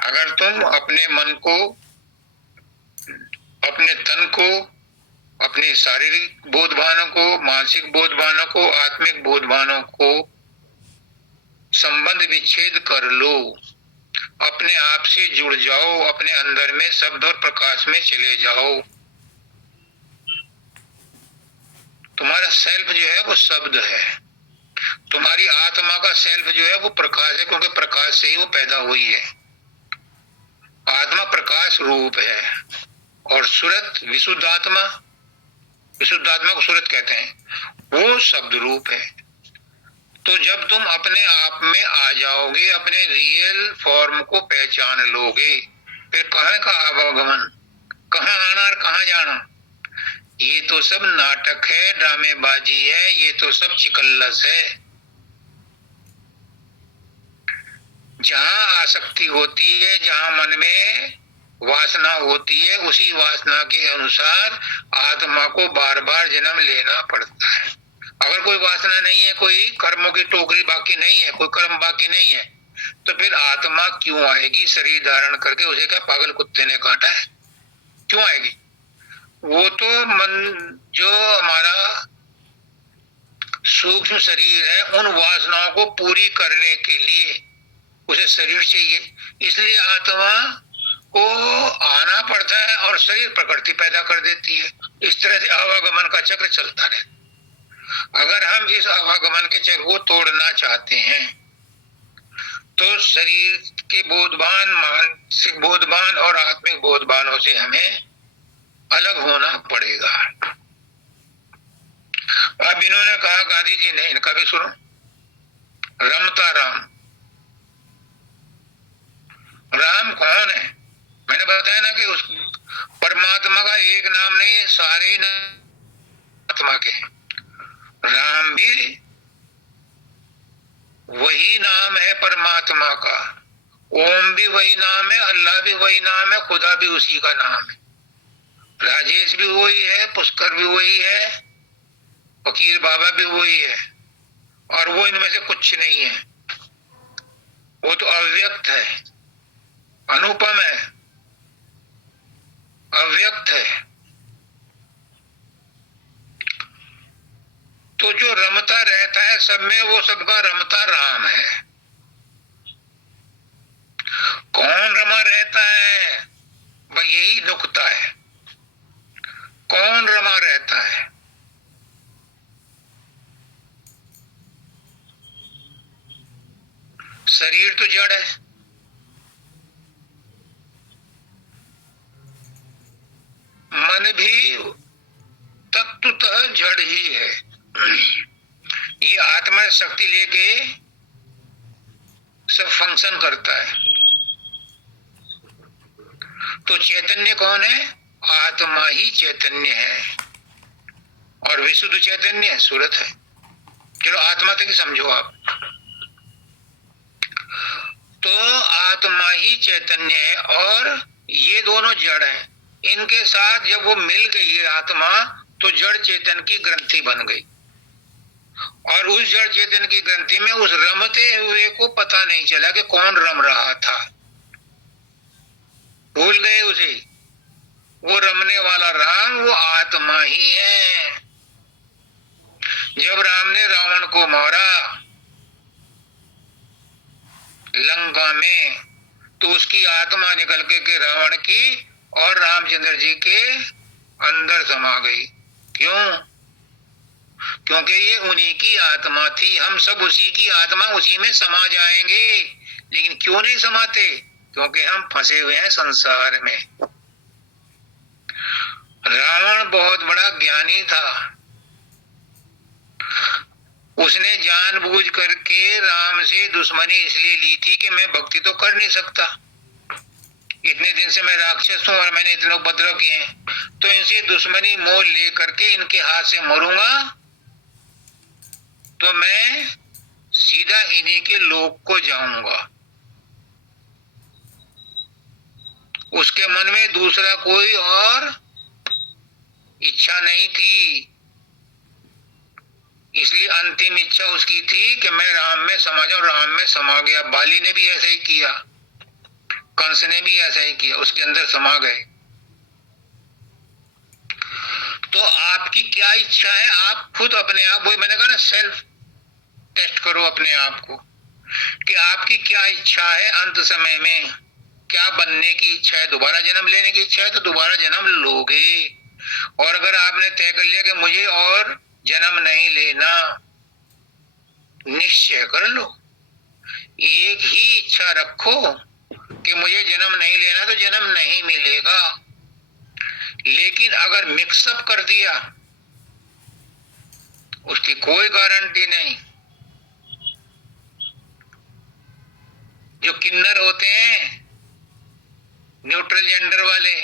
अगर तुम अपने मन को, अपने तन को, अपने शारीरिक बोधभानों को, मानसिक बोधभानों को, आत्मिक बोधभानों को संबंध विच्छेद कर लो, अपने आप से जुड़ जाओ, अपने अंदर में शब्द और प्रकाश में चले जाओ। तुम्हारा सेल्फ जो है वो शब्द है, तुम्हारी आत्मा का सेल्फ जो है वो प्रकाश है, क्योंकि प्रकाश से ही वो पैदा हुई है। आत्मा प्रकाश रूप है और सूरत विशुद्ध आत्मा, विशुद्ध आत्मा को सूरत कहते हैं, वो शब्द रूप है। तो जब तुम अपने आप में आ जाओगे, अपने रियल फॉर्म को पहचान लोगे, फिर कहाँ का आवागमन, कहाँ आना और कहाँ जाना, ये तो सब नाटक है, ड्रामेबाजी है, ये तो सब चिकल्लस है। जहां आसक्ति होती है, जहां मन में वासना होती है, उसी वासना के अनुसार आत्मा को बार बार जन्म लेना पड़ता है। अगर कोई वासना नहीं है, कोई कर्मों की टोकरी बाकी नहीं है, कोई कर्म बाकी नहीं है, तो फिर आत्मा क्यों आएगी शरीर धारण करके? उसे क्या पागल कुत्ते ने काटा है? क्यों आएगी? वो तो मन जो हमारा सूक्ष्म शरीर है, उन वासनाओं को पूरी करने के लिए उसे शरीर चाहिए, इसलिए आत्मा को आना पड़ता है और शरीर प्रकृति पैदा कर देती है। इस तरह से आवागमन का चक्र चलता रहता। अगर हम इस आवागमन के चक्र को तोड़ना चाहते हैं तो शरीर के बोधभान, मानसिक बोधभान और आत्मिक बोधभानों से हमें अलग होना पड़ेगा। अब इन्होंने कहा, गांधी जी ने, इनका भी सुनो, रमता राम। राम कौन है? मैंने बताया ना कि उस परमात्मा का एक नाम नहीं है, सारे आत्मा के हैं। राम भी वही नाम है परमात्मा का, ओम भी वही नाम है, अल्लाह भी वही नाम है, खुदा भी उसी का नाम है, राजेश भी वही है, पुष्कर भी वही है, फकीर बाबा भी वही है, और वो इनमें से कुछ नहीं है। वो तो अव्यक्त है, अनुपम है, अव्यक्त है। तो जो रमता रहता है सब में, वो सबका रमता राम है। कौन रमा रहता है? भाई यही नुक्ता है, कौन रमा रहता है? शरीर तो जड़ है, मन भी तत्वतः जड़ ही है। ये आत्मा शक्ति लेके सब फंक्शन करता है। तो चैतन्य कौन है? आत्मा ही चैतन्य है और विशुद्ध चैतन्य सूरत है। चलो आत्मा तक ही समझो आप। तो आत्मा ही चैतन्य है और ये दोनों जड़ हैं। इनके साथ जब वो मिल गई आत्मा, तो जड़ चेतन की ग्रंथि बन गई, और उस जड़ चेतन की ग्रंथि में उस रमते हुए को पता नहीं चला कि कौन रम रहा था। भूल गए उसे। वो रमने वाला राम वो आत्मा ही है। जब राम ने रावण को मारा लंका में, तो उसकी आत्मा निकल के रावण की और रामचंद्र जी के अंदर समा गई। क्यों? क्योंकि ये उन्हीं की आत्मा थी। हम सब उसी की आत्मा, उसी में समा जाएंगे। लेकिन क्यों नहीं समाते? क्योंकि हम फंसे हुए हैं संसार में। रावण बहुत बड़ा ज्ञानी था। उसने जानबूझ करके राम से दुश्मनी इसलिए ली थी कि मैं भक्ति तो कर नहीं सकता, इतने दिन से मैं राक्षस हूं और मैंने इतने उपद्रव किए हैं, तो इनसे दुश्मनी मोल ले करके इनके हाथ से मरूंगा तो मैं सीधा इन्हीं के लोक को जाऊंगा। उसके मन में दूसरा कोई और इच्छा नहीं थी। इसलिए अंतिम इच्छा उसकी थी कि मैं राम में समा जाऊं। राम में समा गया। बाली ने भी ऐसा ही किया, कंस ने भी ऐसा ही किया, उसके अंदर समा गए। तो आपकी क्या इच्छा है? आप खुद अपने आप, वही मैंने कहा ना, सेल्फ टेस्ट करो अपने आप को कि आपकी क्या इच्छा है। अंत समय में क्या बनने की इच्छा है? दोबारा जन्म लेने की इच्छा है तो दोबारा जन्म लोगे। और अगर आपने तय कर लिया कि मुझे और जन्म नहीं लेना, निश्चय कर लो, एक ही इच्छा रखो कि मुझे जन्म नहीं लेना, तो जन्म नहीं मिलेगा। लेकिन अगर मिक्सअप कर दिया, उसकी कोई गारंटी नहीं। जो किन्नर होते हैं, न्यूट्रल जेंडर वाले,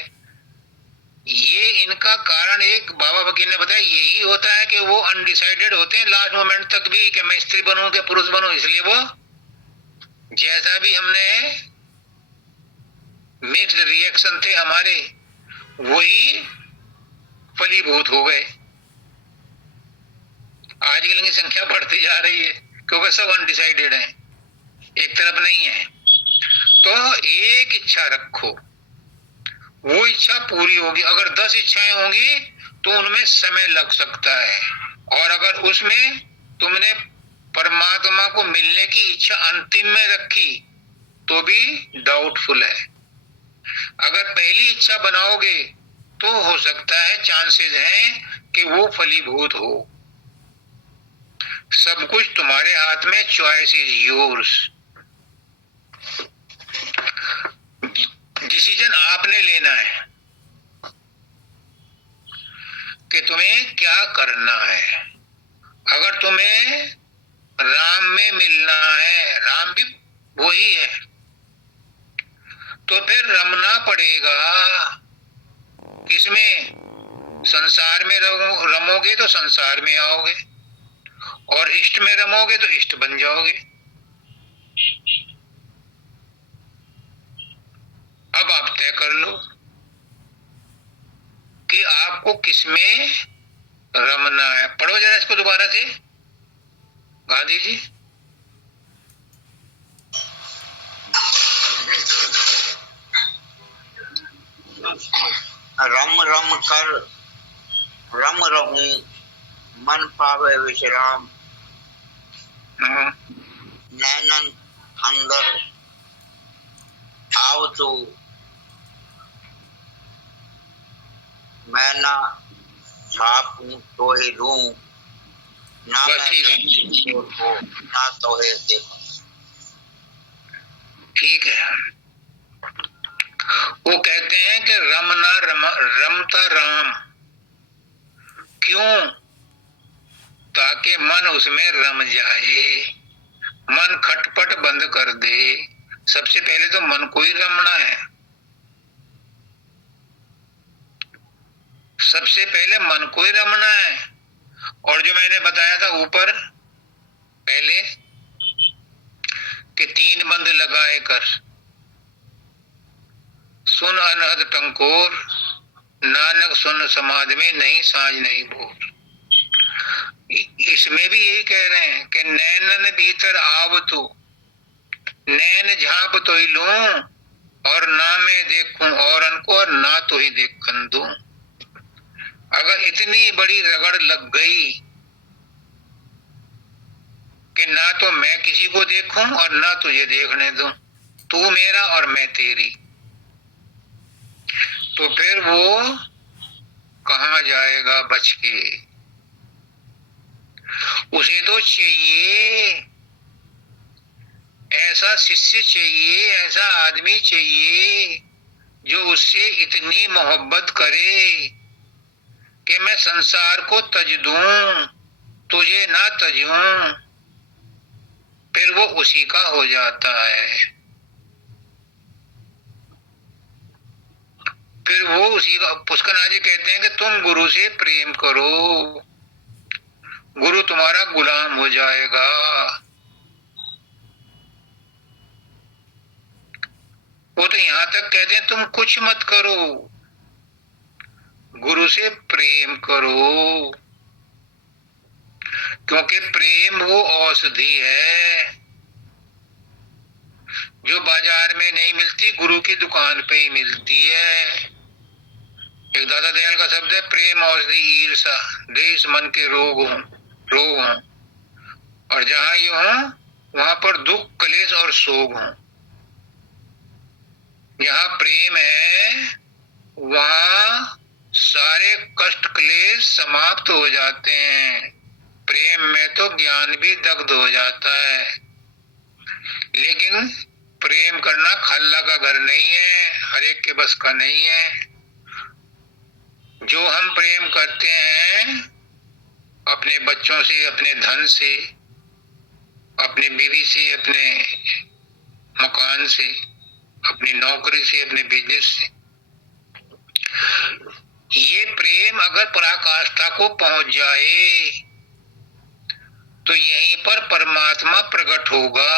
ये इनका कारण एक बाबा फकीर ने बताया यही होता है कि वो अनडिसाइडेड होते हैं लास्ट मोमेंट तक भी कि मैं स्त्री बनूं कि पुरुष बनूं। इसलिए वो जैसा भी हमने मिक्स्ड रिएक्शन थे हमारे, वही फलीभूत हो गए। आजकल की संख्या बढ़ती जा रही है क्योंकि सब अनडिसाइडेड हैं, एक तरफ नहीं है। तो एक इच्छा रखो, वो इच्छा पूरी होगी। अगर 10 इच्छाएं होंगी तो उनमें समय लग सकता है, और अगर उसमें तुमने परमात्मा को मिलने की इच्छा अंतिम में रखी तो भी डाउटफुल है। अगर पहली इच्छा बनाओगे तो हो सकता है, चांसेस हैं कि वो फलीभूत हो। सब कुछ तुम्हारे हाथ में, चॉइस इज योर्स। डिसीजन आपने लेना है कि तुम्हें क्या करना है। अगर तुम्हें राम में मिलना है, राम भी वही है, तो फिर रमना पड़ेगा। किसमें? संसार में रमोगे तो संसार में आओगे, और इष्ट में रमोगे तो इष्ट बन जाओगे। अब आप तय कर लो कि आपको किसमें रमना है। पढ़ो जरा इसको दोबारा से, गांधी जी। रम रम कर रम रहूं, मन पावे विश्राम। नैनन अंदर आव तू, मैं ना छापूं तो ही लूं, ना मैं हो ना तो है देखो। ठीक है। वो कहते हैं कि रमना रमता राम। क्यों? ताकि मन उसमें रम जाए, मन खटपट बंद कर दे। सबसे पहले तो मन को ही रमना है। सबसे पहले मन को ही रमना है। और जो मैंने बताया था ऊपर पहले कि 3 बंद लगाए कर, सुन अनहद टंकोर, नानक सुन समाज में नहीं साझ नहीं भोर। इसमें भी यही कह रहे हैं कि नैनन भीतर आव तू, नैन झांप तो ही लूं और ना मैं देखूं औरन को और ना तो ही देखन दूं। अगर इतनी बड़ी रगड़ लग गई कि ना तो मैं किसी को देखूं और ना तुझे देखने दूं, तू मेरा और मैं तेरी, तो फिर वो कहाँ जाएगा बच के। उसे तो चाहिए, ऐसा शिष्य चाहिए, ऐसा आदमी चाहिए जो उससे इतनी मोहब्बत करे कि मैं संसार को तज दूं, तुझे ना तजूं, फिर वो उसी का हो जाता है। फिर वो उसी का, पुष्करनाथ जी कहते हैं कि तुम गुरु से प्रेम करो, गुरु तुम्हारा गुलाम हो जाएगा। वो तो यहां तक कहते हैं तुम कुछ मत करो, गुरु से प्रेम करो, क्योंकि प्रेम वो औषधि है जो बाजार में नहीं मिलती, गुरु की दुकान पे ही मिलती है। एक दादा दयाल का शब्द है, प्रेम औषधि ईर्षा देश मन के रोग हों, और जहां ये हो वहां पर दुख कलेश और शोक हों। जहां प्रेम है वहां सारे कष्ट क्लेश समाप्त हो जाते हैं। प्रेम में तो ज्ञान भी दग्ध हो जाता है। लेकिन प्रेम करना खल्ला का घर नहीं है, हर एक के बस का नहीं है। जो हम प्रेम करते हैं अपने बच्चों से, अपने धन से, अपनी बीवी से, अपने मकान से, अपनी नौकरी से, अपने बिजनेस से, ये प्रेम अगर पराकाष्ठा को पहुंच जाए तो यहीं पर परमात्मा प्रकट होगा।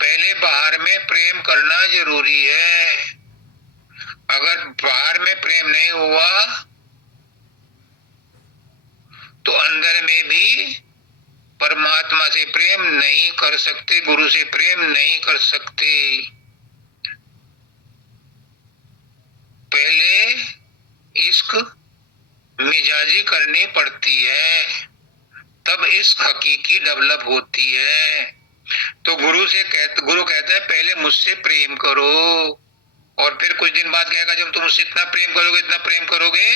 पहले बाहर में प्रेम करना जरूरी है। अगर बाहर में प्रेम नहीं हुआ तो अंदर में भी परमात्मा से प्रेम नहीं कर सकते, गुरु से प्रेम नहीं कर सकते। पहले इश्क मिजाजी करनी पड़ती है, तब इश्क हकीकी डेवलप होती है। तो गुरु कहता है पहले मुझसे प्रेम करो, और फिर कुछ दिन बाद कहेगा जब तुम मुझसे इतना प्रेम करोगे, इतना प्रेम करोगे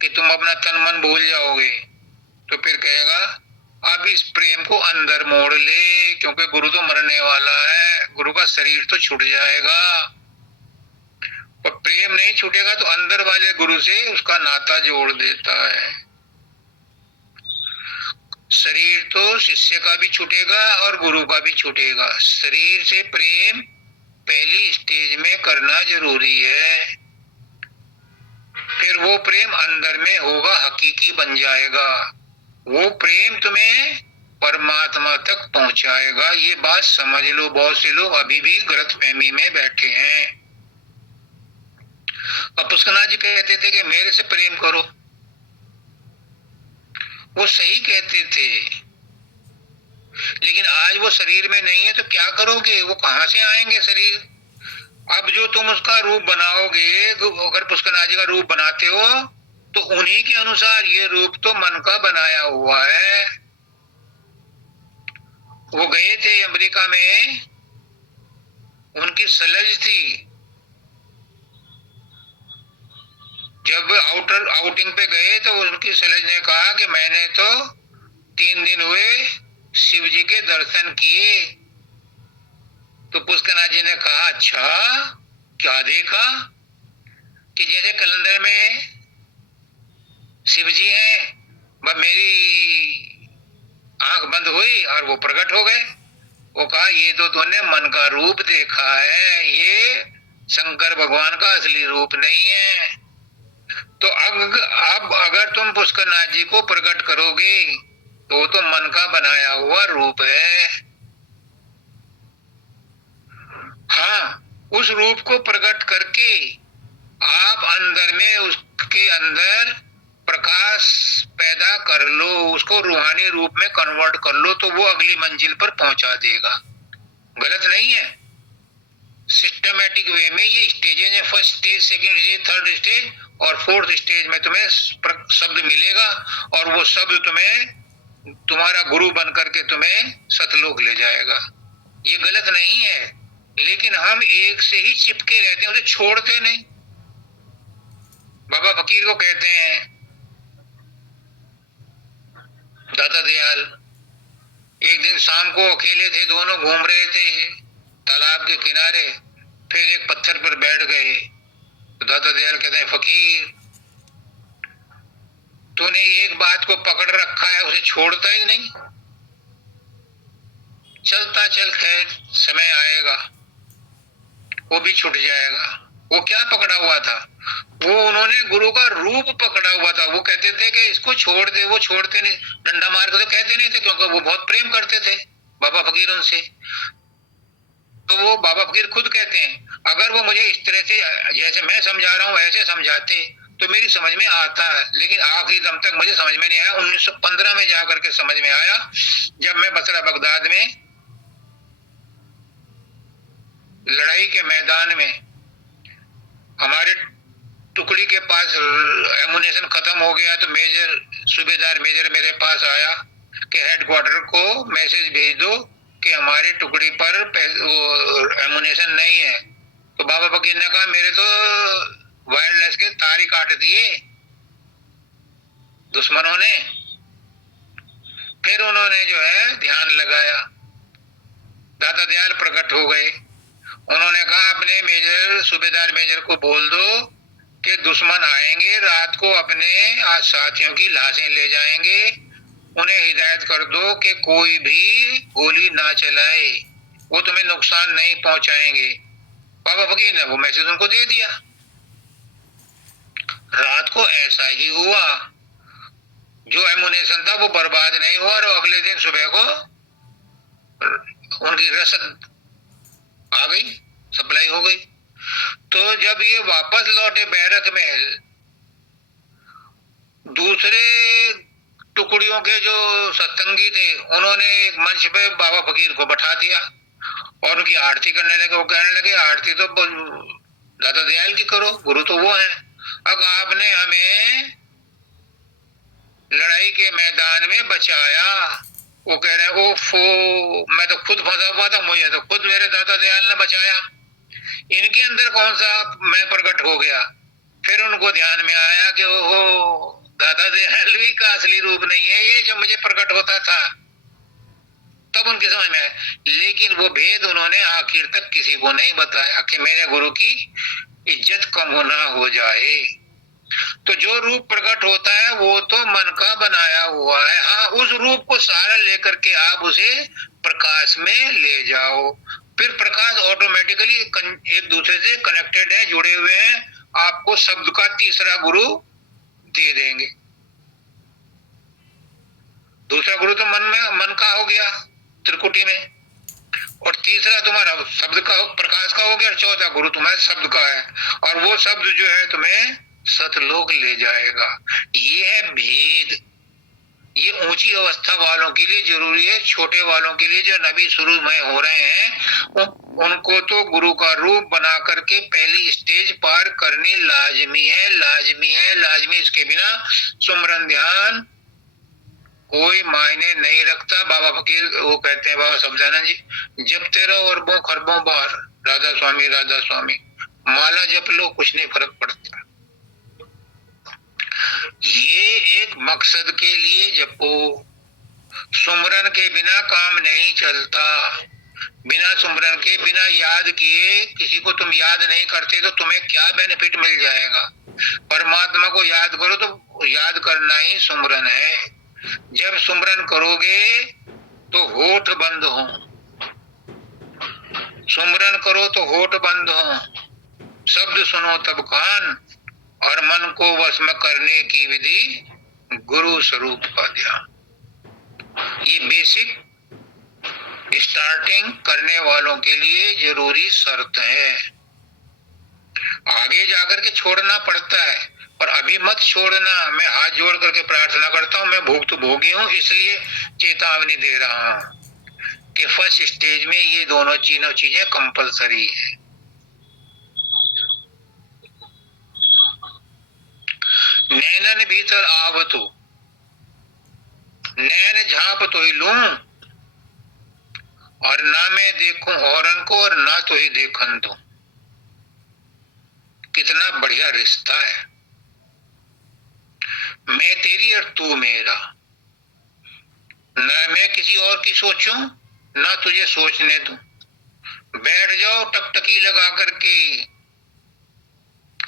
कि तुम अपना तन मन भूल जाओगे, तो फिर कहेगा अब इस प्रेम को अंदर मोड़ ले, क्योंकि गुरु तो मरने वाला है, गुरु का शरीर तो छूट जाएगा। और प्रेम नहीं छूटेगा तो अंदर वाले गुरु से उसका नाता जोड़ देता है। शरीर तो शिष्य का भी छूटेगा और गुरु का भी छूटेगा। शरीर से प्रेम पहली स्टेज में करना जरूरी है, फिर वो प्रेम अंदर में होगा, हकीकी बन जाएगा। वो प्रेम तुम्हें परमात्मा तक पहुंचाएगा। ये बात समझ लो। बहुत से लोग अभी भी गलतफहमी में बैठे हैं। अब पुष्करनाथ जी कहते थे कि मेरे से प्रेम करो, वो सही कहते थे, लेकिन आज वो शरीर में नहीं है तो क्या करोगे? वो कहां से आएंगे शरीर? अब जो तुम उसका रूप बनाओगे, अगर पुष्करनाथ जी का रूप बनाते हो तो उन्हीं के अनुसार, ये रूप तो मन का बनाया हुआ है। वो गए थे अमेरिका में, उनकी सलज थी, जब आउटिंग पे गए तो उनकी सलज ने कहा कि मैंने तो 3 दिन हुए शिव जी के दर्शन किए। तो पुष्करनाथ जी ने कहा अच्छा क्या देखा? कि जैसे कैलेंडर में शिव जी हैं, वह मेरी आंख बंद हुई और वो प्रकट हो गए। वो कहा ये तो तूने मन का रूप देखा है, ये शंकर भगवान का असली रूप नहीं है। तो अब अगर तुम पुष्करनाथ जी को प्रकट करोगे तो वो तो मन का बनाया हुआ रूप है। हाँ, उस रूप को प्रकट करके आप अंदर में, उसके अंदर प्रकाश पैदा कर लो, उसको रूहानी रूप में कन्वर्ट कर लो, तो वो अगली मंजिल पर पहुंचा देगा। गलत नहीं है। सिस्टमेटिक वे में ये स्टेजेस है, first stage, second stage, third stage और फोर्थ स्टेज में तुम्हें शब्द मिलेगा और वो शब्द तुम्हें तुम्हारा गुरु बन करके तुम्हें सतलोक ले जाएगा। ये गलत नहीं है, लेकिन हम एक से ही चिपके रहते हैं, उसे छोड़ते नहीं। बाबा फकीर को कहते हैं दाता दयाल, एक दिन शाम को अकेले थे, दोनों घूम रहे थे तालाब के किनारे, फिर एक पत्थर पर बैठ गए। तो दाता दयाल कहते हैं फकीर, तूने एक बात को पकड़ रखा है, उसे छोड़ता ही नहीं, चलता चल, खैर समय आएगा वो भी छूट जाएगा। वो क्या पकड़ा हुआ था? वो उन्होंने गुरु का रूप पकड़ा हुआ था। वो कहते थे कि इसको छोड़ दे, वो छोड़ते नहीं, डंडा मार के तो कहते नहीं थे, क्योंकि वो बहुत प्रेम करते थे बाबा फकीर उनसे। तो वो बाबा फकीर खुद कहते हैं, अगर वो मुझे इस तरह से जैसे मैं समझा रहा हूँ ऐसे समझाते तो मेरी समझ में आता है, लेकिन आखिरी दम तक मुझे समझ में नहीं आया। 1915 में जाकर के समझ में आया, जब मैं बसरा बगदाद में लड़ाई के मैदान में हमारे टुकड़ी के पास एमुनेशन खत्म हो गया, तो सूबेदार मेजर मेरे पास आया कि हेडक्वार्टर को मैसेज भेज दो कि हमारे टुकड़ी पर एमुनेशन नहीं है। तो बाबा फकीर ने कहा मेरे तो वायरलेस के तार ही काट दिए दुश्मनों ने। फिर उन्होंने जो है ध्यान लगाया, दाता दयाल प्रकट हो गए। उन्होंने कहा अपने मेजर सूबेदार मेजर को बोल दो कि दुश्मन आएंगे, रात को अपने आज साथियों की लाशें ले जाएंगे, उन्हें हिदायत कर दो कि कोई भी गोली ना चलाए, वो तुम्हें नुकसान नहीं पहुंचाएंगे। बाबा फकीर ने वो मैसेज उनको दे दिया। रात को ऐसा ही हुआ, जो एमुनेशन था वो बर्बाद नहीं हुआ और अगले दिन सुबह को उनकी रसद आ गई, सप्लाई हो गई। तो जब ये वापस लौटे बैरक में, दूसरे टुकड़ियों के जो सत्संगी थे उन्होंने एक मंच पे बाबा फकीर को बैठा दिया और उनकी आरती करने लगे। वो कहने लगे आरती तो दाता दयाल की करो, गुरु तो वो है। अब आपने हमें लड़ाई के मैदान में बचाया। वो कह रहे हैं ओफो, मैं तो खुद फंसा हुआ था, मुझे तो खुद मेरे दाता दयाल ने बचाया, इनके अंदर कौन सा मैं प्रकट हो गया। फिर उनको ध्यान में आया कि ओहो, दाता दयाल भी का असली रूप नहीं है ये जो मुझे प्रकट होता था। तब उनके समझ में आया, लेकिन वो भेद उन्होंने आखिर तक किसी को नहीं बताया कि मेरे गुरु की इज्जत कम होना हो जाए। तो जो रूप प्रकट होता है वो तो मन का बनाया हुआ है। हाँ, उस रूप को सहारा लेकर के आप उसे प्रकाश में ले जाओ, फिर प्रकाश ऑटोमेटिकली एक दूसरे से कनेक्टेड है, जुड़े हुए हैं, आपको शब्द का तीसरा गुरु दे देंगे। दूसरा गुरु तो मन का हो गया त्रिकुटी में, और तीसरा तुम्हारा शब्द का प्रकाश का हो गया, और चौथा गुरु तुम्हारे शब्द का है, और वो शब्द जो है तुम्हें सतलोक ले जाएगा। ये है भेद। ये ऊंची अवस्था वालों के लिए जरूरी है, छोटे वालों के लिए जो नबी शुरू में हो रहे हैं उनको तो गुरु का रूप बना करके पहली स्टेज पार करनी लाजमी है, लाजमी है, लाजमी। इसके बिना सुमरन ध्यान कोई मायने नहीं रखता। बाबा फकीर वो कहते हैं, बाबा सब्जानंद जी, जपते रहो अरबों खरबों बार, राधा स्वामी राधा स्वामी, माला जप लो, कुछ नहीं फर्क पड़ता। ये एक मकसद के लिए जपो। सुमरन के बिना काम नहीं चलता। बिना सुमरन के, बिना याद किए, किसी को तुम याद नहीं करते तो तुम्हें क्या बेनिफिट मिल जाएगा। परमात्मा को याद करो तो याद करना ही सुमरन है। जब सुमरन करोगे तो होठ बंद हो, सुमरन करो तो होठ बंद हो, शब्द सुनो तब कान, और मन को वश में करने की विधि गुरु स्वरूप का ध्यान। ये बेसिक स्टार्टिंग करने वालों के लिए जरूरी शर्त है। आगे जाकर के छोड़ना पड़ता है, पर अभी मत छोड़ना। मैं हाथ जोड़ करके प्रार्थना करता हूँ, मैं भुक्त भोगी हूँ, इसलिए चेतावनी दे रहा हूँ कि फर्स्ट स्टेज में ये दोनों चीजें कंपलसरी है। नैनन भीतर आवतु, नैन झांप तो ही लूं और ना मैं देखूं औरन को और ना तो ही देखन दूं। कितना बढ़िया रिश्ता है, मैं तेरी और तू मेरा, न मैं किसी और की सोचूं ना तुझे सोचने दूं। बैठ जाओ टकटकी लगा करके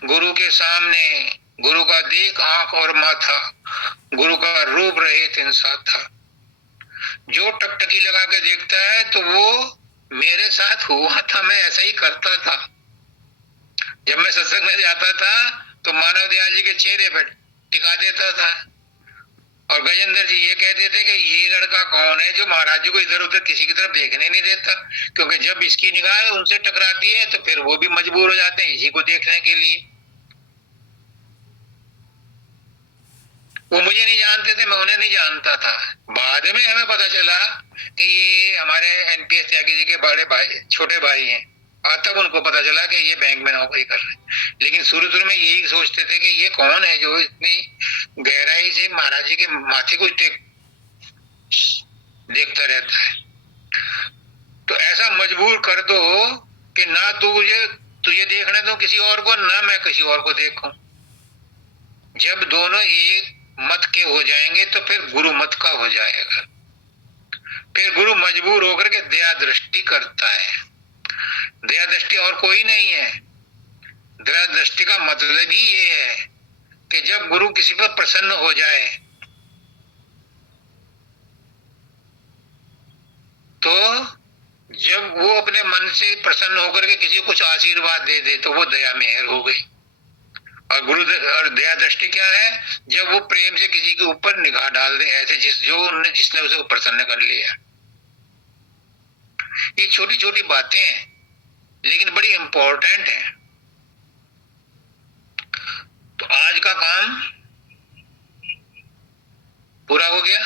गुरु के सामने, गुरु का देख आंख और माथा, गुरु का रूप रहे तिन साथा। जो टकटकी लगा के देखता है तो वो मेरे साथ हुआ था, मैं ऐसा ही करता था। जब मैं सत्संग में जाता था तो मानव दयाल जी के चेहरे पर टिका देता था और गजेंद्र जी ये कहते थे कि ये लड़का कौन है जो महाराज जी को इधर उधर किसी की तरफ देखने नहीं देता, क्योंकि जब इसकी निगाह उनसे टकराती है तो फिर वो भी मजबूर हो जाते हैं इसी को देखने के लिए। वो मुझे नहीं जानते थे, मैं उन्हें नहीं जानता था। बाद में हमें पता चला कि ये हमारे एनपीएस त्यागी जी के बड़े भाई, छोटे भाई हैं, और तब उनको पता चला कि ये बैंक में नौकरी कर रहे हैं। लेकिन शुरू में यही सोचते थे कि ये कौन है जो इतनी गहराई से महाराज जी के माथे को देखता रहता है। तो ऐसा मजबूर कर दो कि ना तुझे देखने दो किसी और को, ना मैं किसी और को देखूं। जब दोनों एक मत के हो जाएंगे तो फिर गुरु मत का हो जाएगा। फिर गुरु मजबूर होकर के दया दृष्टि करता है। दया दृष्टि और कोई नहीं है। दया दृष्टि का मतलब ही ये है कि जब गुरु किसी पर प्रसन्न हो जाए तो जब वो अपने मन से प्रसन्न होकर के किसी को कुछ आशीर्वाद दे दे तो वो दया मेहर हो गई। और दया दृष्टि क्या है? जब वो प्रेम से किसी के ऊपर निगाह डाल दे, ऐसे जिसने उसे प्रसन्न कर लिया। ये छोटी छोटी बातें हैं लेकिन बड़ी इंपॉर्टेंट है। तो आज का काम पूरा हो गया।